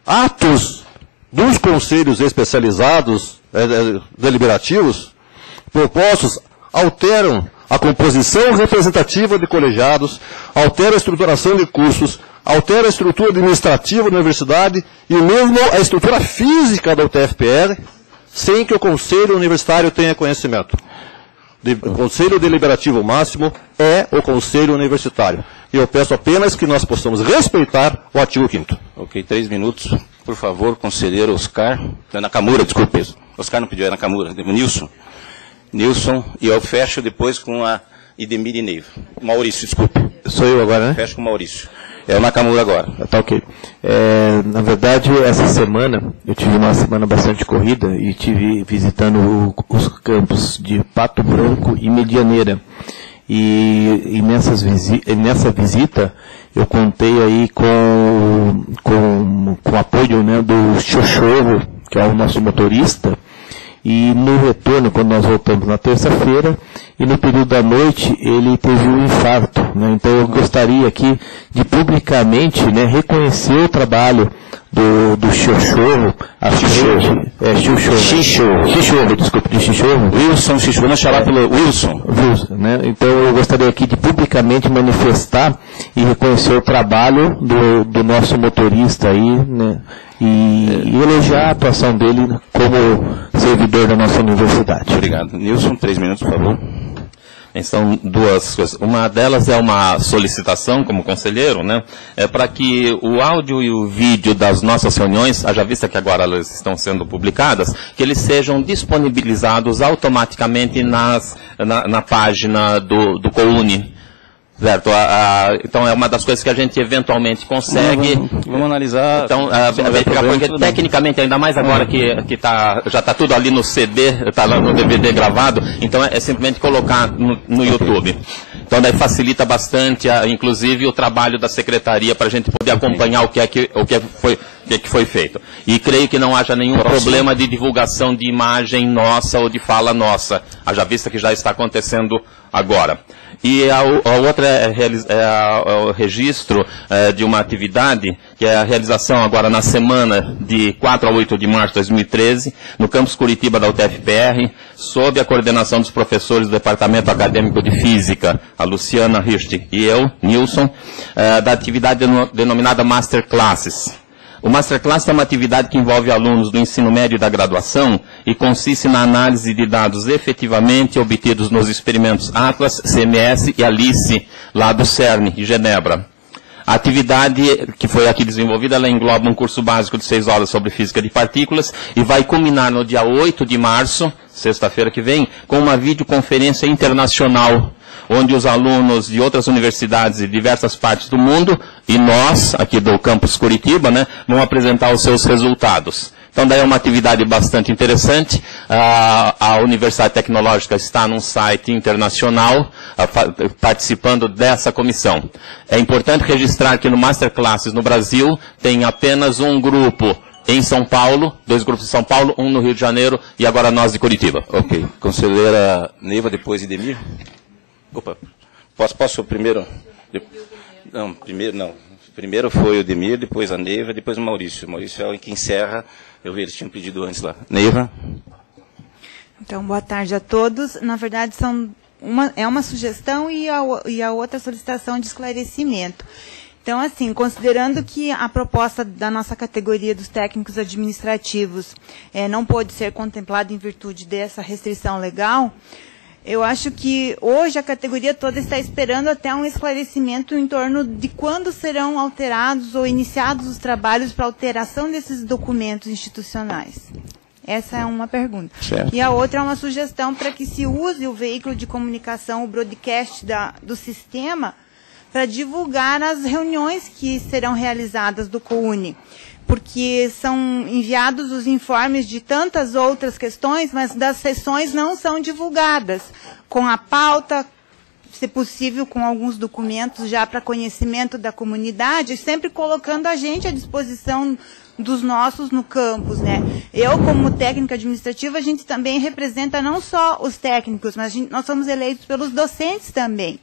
atos dos conselhos especializados deliberativos propostos alteram a composição representativa de colegiados, altera a estruturação de cursos, altera a estrutura administrativa da universidade e mesmo a estrutura física da UTFPR, sem que o Conselho Universitário tenha conhecimento. O Conselho Deliberativo máximo é o Conselho Universitário. E eu peço apenas que nós possamos respeitar o artigo 5º. Ok, 3 minutos. Por favor, conselheiro Oscar. Nakamura, desculpe. Oscar não pediu, é Nakamura. Nilson. Nilson, e eu fecho depois com a Idemir e Neiva. Maurício, desculpe. Sou eu agora, né? Fecho com o Maurício. É o Nakamura agora. Tá ok. Na verdade, essa semana, eu tive uma semana bastante corrida e tive visitando os campos de Pato Branco e Medianeira. E nessa visita, eu contei aí com o apoio, né, do Xoxoro, que é o nosso motorista. E no retorno, quando nós voltamos na terça-feira, e no período da noite, ele teve um infarto. Né? Então eu gostaria aqui de publicamente, né, reconhecer o trabalho do Xoxoro, Xixorro, desculpe, de Xixorro. Wilson Xixorro, vamos chamar pelo Wilson. Né? Então eu gostaria aqui de publicamente manifestar e reconhecer o trabalho do nosso motorista aí, né? e elogiar a atuação dele como servidor da nossa universidade. Obrigado. Nilson, 3 minutos, por favor. São duas coisas. Uma delas é uma solicitação, como conselheiro, né, para que o áudio e o vídeo das nossas reuniões, haja vista que agora elas estão sendo publicadas, que eles sejam disponibilizados automaticamente na página do COUNI. Certo? Então é uma das coisas que a gente eventualmente consegue. Vamos analisar. Então, porque tecnicamente, ainda mais agora que já está tudo ali no CD, está lá no DVD gravado, então é simplesmente colocar no YouTube. Então daí facilita bastante, inclusive, o trabalho da secretaria para a gente poder acompanhar o que foi feito. E creio que não haja nenhum problema de divulgação de imagem nossa ou de fala nossa, haja vista que já está acontecendo agora. E a outra é o registro de uma atividade, que é a realização agora na semana de 4 a 8 de março de 2013, no campus Curitiba da UTF-PR, sob a coordenação dos professores do Departamento Acadêmico de Física, a Luciana Hirst e eu, Nilson, da atividade denominada Masterclasses. O Masterclass é uma atividade que envolve alunos do ensino médio e da graduação e consiste na análise de dados efetivamente obtidos nos experimentos Atlas, CMS e Alice, lá do CERN, em Genebra. A atividade que foi aqui desenvolvida, ela engloba um curso básico de 6 horas sobre física de partículas e vai culminar no dia 8 de março, sexta-feira que vem, com uma videoconferência internacional, onde os alunos de outras universidades de diversas partes do mundo, e nós, aqui do campus Curitiba, né, vão apresentar os seus resultados. Então, daí é uma atividade bastante interessante. A Universidade Tecnológica está num site internacional, participando dessa comissão. É importante registrar que no Masterclasses no Brasil tem apenas um grupo em São Paulo, 2 grupos em São Paulo, um no Rio de Janeiro e agora nós de Curitiba. Ok. Conselheira Neiva, depois Idemir. Opa, posso primeiro? Não, primeiro não. Primeiro foi o Idemir, depois a Neiva, depois o Maurício. O Maurício é o que encerra. Eu vi, eles tinham pedido antes lá. Neiva? Então, boa tarde a todos. Na verdade, é uma sugestão e a outra solicitação de esclarecimento. Então, assim, considerando que a proposta da nossa categoria dos técnicos administrativos não pôde ser contemplada em virtude dessa restrição legal, eu acho que hoje a categoria toda está esperando até um esclarecimento em torno de quando serão alterados ou iniciados os trabalhos para alteração desses documentos institucionais. Essa é uma pergunta. Certo. E a outra é uma sugestão para que se use o veículo de comunicação, o broadcast do sistema, para divulgar as reuniões que serão realizadas do COUNI, porque são enviados os informes de tantas outras questões, mas das sessões não são divulgadas, com a pauta, se possível, com alguns documentos já para conhecimento da comunidade, sempre colocando a gente à disposição dos nossos no campus, né? Eu, como técnica administrativa, a gente também representa não só os técnicos, mas nós somos eleitos pelos docentes também.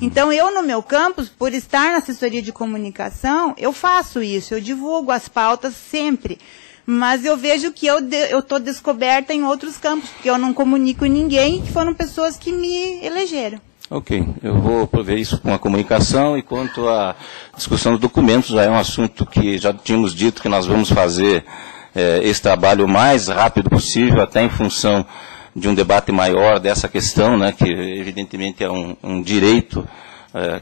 Então, eu no meu campus, por estar na assessoria de comunicação, eu faço isso, eu divulgo as pautas sempre. Mas eu vejo que eu estou descoberta em outros campos, porque eu não comunico ninguém, que foram pessoas que me elegeram. Ok, eu vou prover isso com a comunicação, e quanto à discussão dos documentos, já é um assunto que já tínhamos dito que nós vamos fazer esse trabalho o mais rápido possível, até em função de um debate maior dessa questão, né, que evidentemente é um direito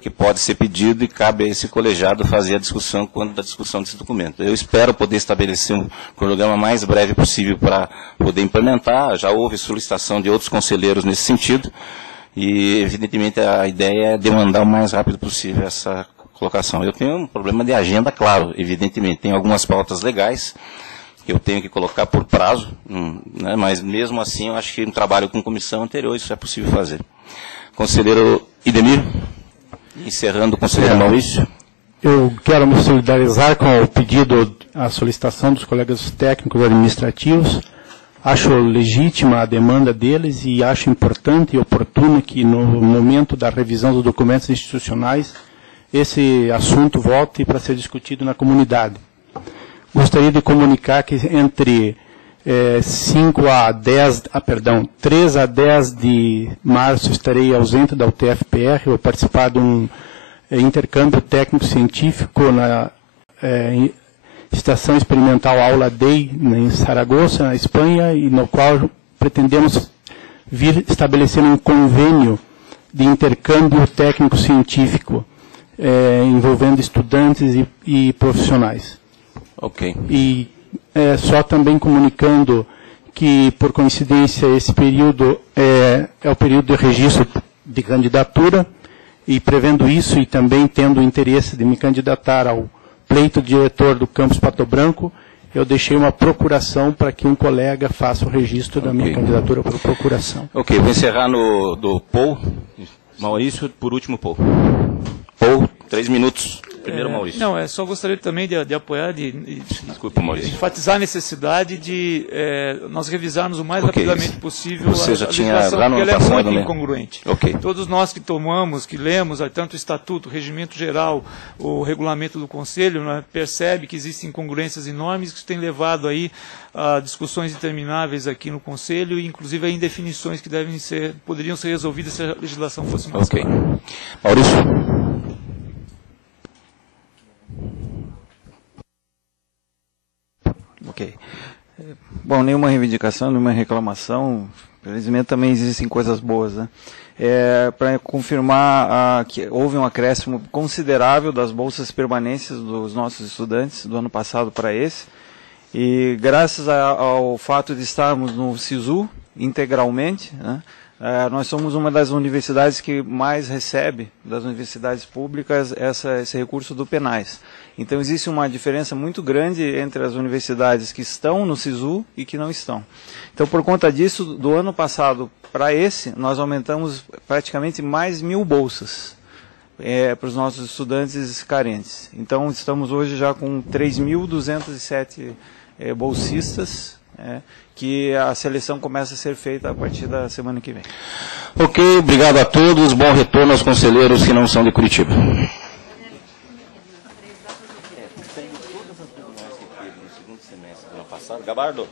que pode ser pedido e cabe a esse colegiado fazer a discussão quando da discussão desse documento. Eu espero poder estabelecer um cronograma mais breve possível para poder implementar. Já houve solicitação de outros conselheiros nesse sentido e, evidentemente, a ideia é demandar o mais rápido possível essa colocação. Eu tenho um problema de agenda, claro, evidentemente. Tem algumas pautas legais que eu tenho que colocar por prazo, né, mas mesmo assim eu acho que um trabalho com comissão anterior isso é possível fazer. Conselheiro Idemir, encerrando o conselheiro Maurício. Eu quero me solidarizar com o pedido, a solicitação dos colegas técnicos administrativos. Acho legítima a demanda deles e acho importante e oportuno que no momento da revisão dos documentos institucionais esse assunto volte para ser discutido na comunidade. Gostaria de comunicar que entre 3 a 10 de março estarei ausente da UTF-PR, vou participar de um intercâmbio técnico-científico Estação Experimental Aula Day em Saragoça, na Espanha, e no qual pretendemos vir estabelecer um convênio de intercâmbio técnico-científico envolvendo estudantes e profissionais. Ok. E só também comunicando que, por coincidência, esse período é o período de registro de candidatura, e prevendo isso e também tendo o interesse de me candidatar ao pleito de diretor do campus Pato Branco, eu deixei uma procuração para que um colega faça o registro da minha candidatura por procuração. Ok, vou encerrar no do Paul. Maurício, por último, Paul. Paul, 3 minutos. Primeiro, Maurício. Não, só gostaria também de apoiar, Desculpa, Maurício. enfatizar a necessidade de nós revisarmos o mais rapidamente possível Você já a tinha legislação, lá no porque ano ela é passado, muito né? incongruente. Ok. Todos nós que lemos tanto o Estatuto, o Regimento Geral, o Regulamento do Conselho, né, percebe que existem incongruências enormes que têm levado aí a discussões intermináveis aqui no Conselho, e inclusive a indefinições que poderiam ser resolvidas se a legislação fosse mais clara. Maurício. Ok. Bom, nenhuma reivindicação, nenhuma reclamação. Felizmente também existem coisas boas, né? Para confirmar que houve um acréscimo considerável das bolsas permanentes dos nossos estudantes do ano passado para esse. E graças ao fato de estarmos no SISU integralmente, né, nós somos uma das universidades que mais recebe das universidades públicas esse recurso do PENAES. Então existe uma diferença muito grande entre as universidades que estão no SISU e que não estão. Então, por conta disso, do ano passado para esse, nós aumentamos praticamente mais 1.000 bolsas para os nossos estudantes carentes. Então, estamos hoje já com 3.207 bolsistas, que a seleção começa a ser feita a partir da semana que vem. Ok, obrigado a todos. Bom retorno aos conselheiros que não são de Curitiba. Gabardo?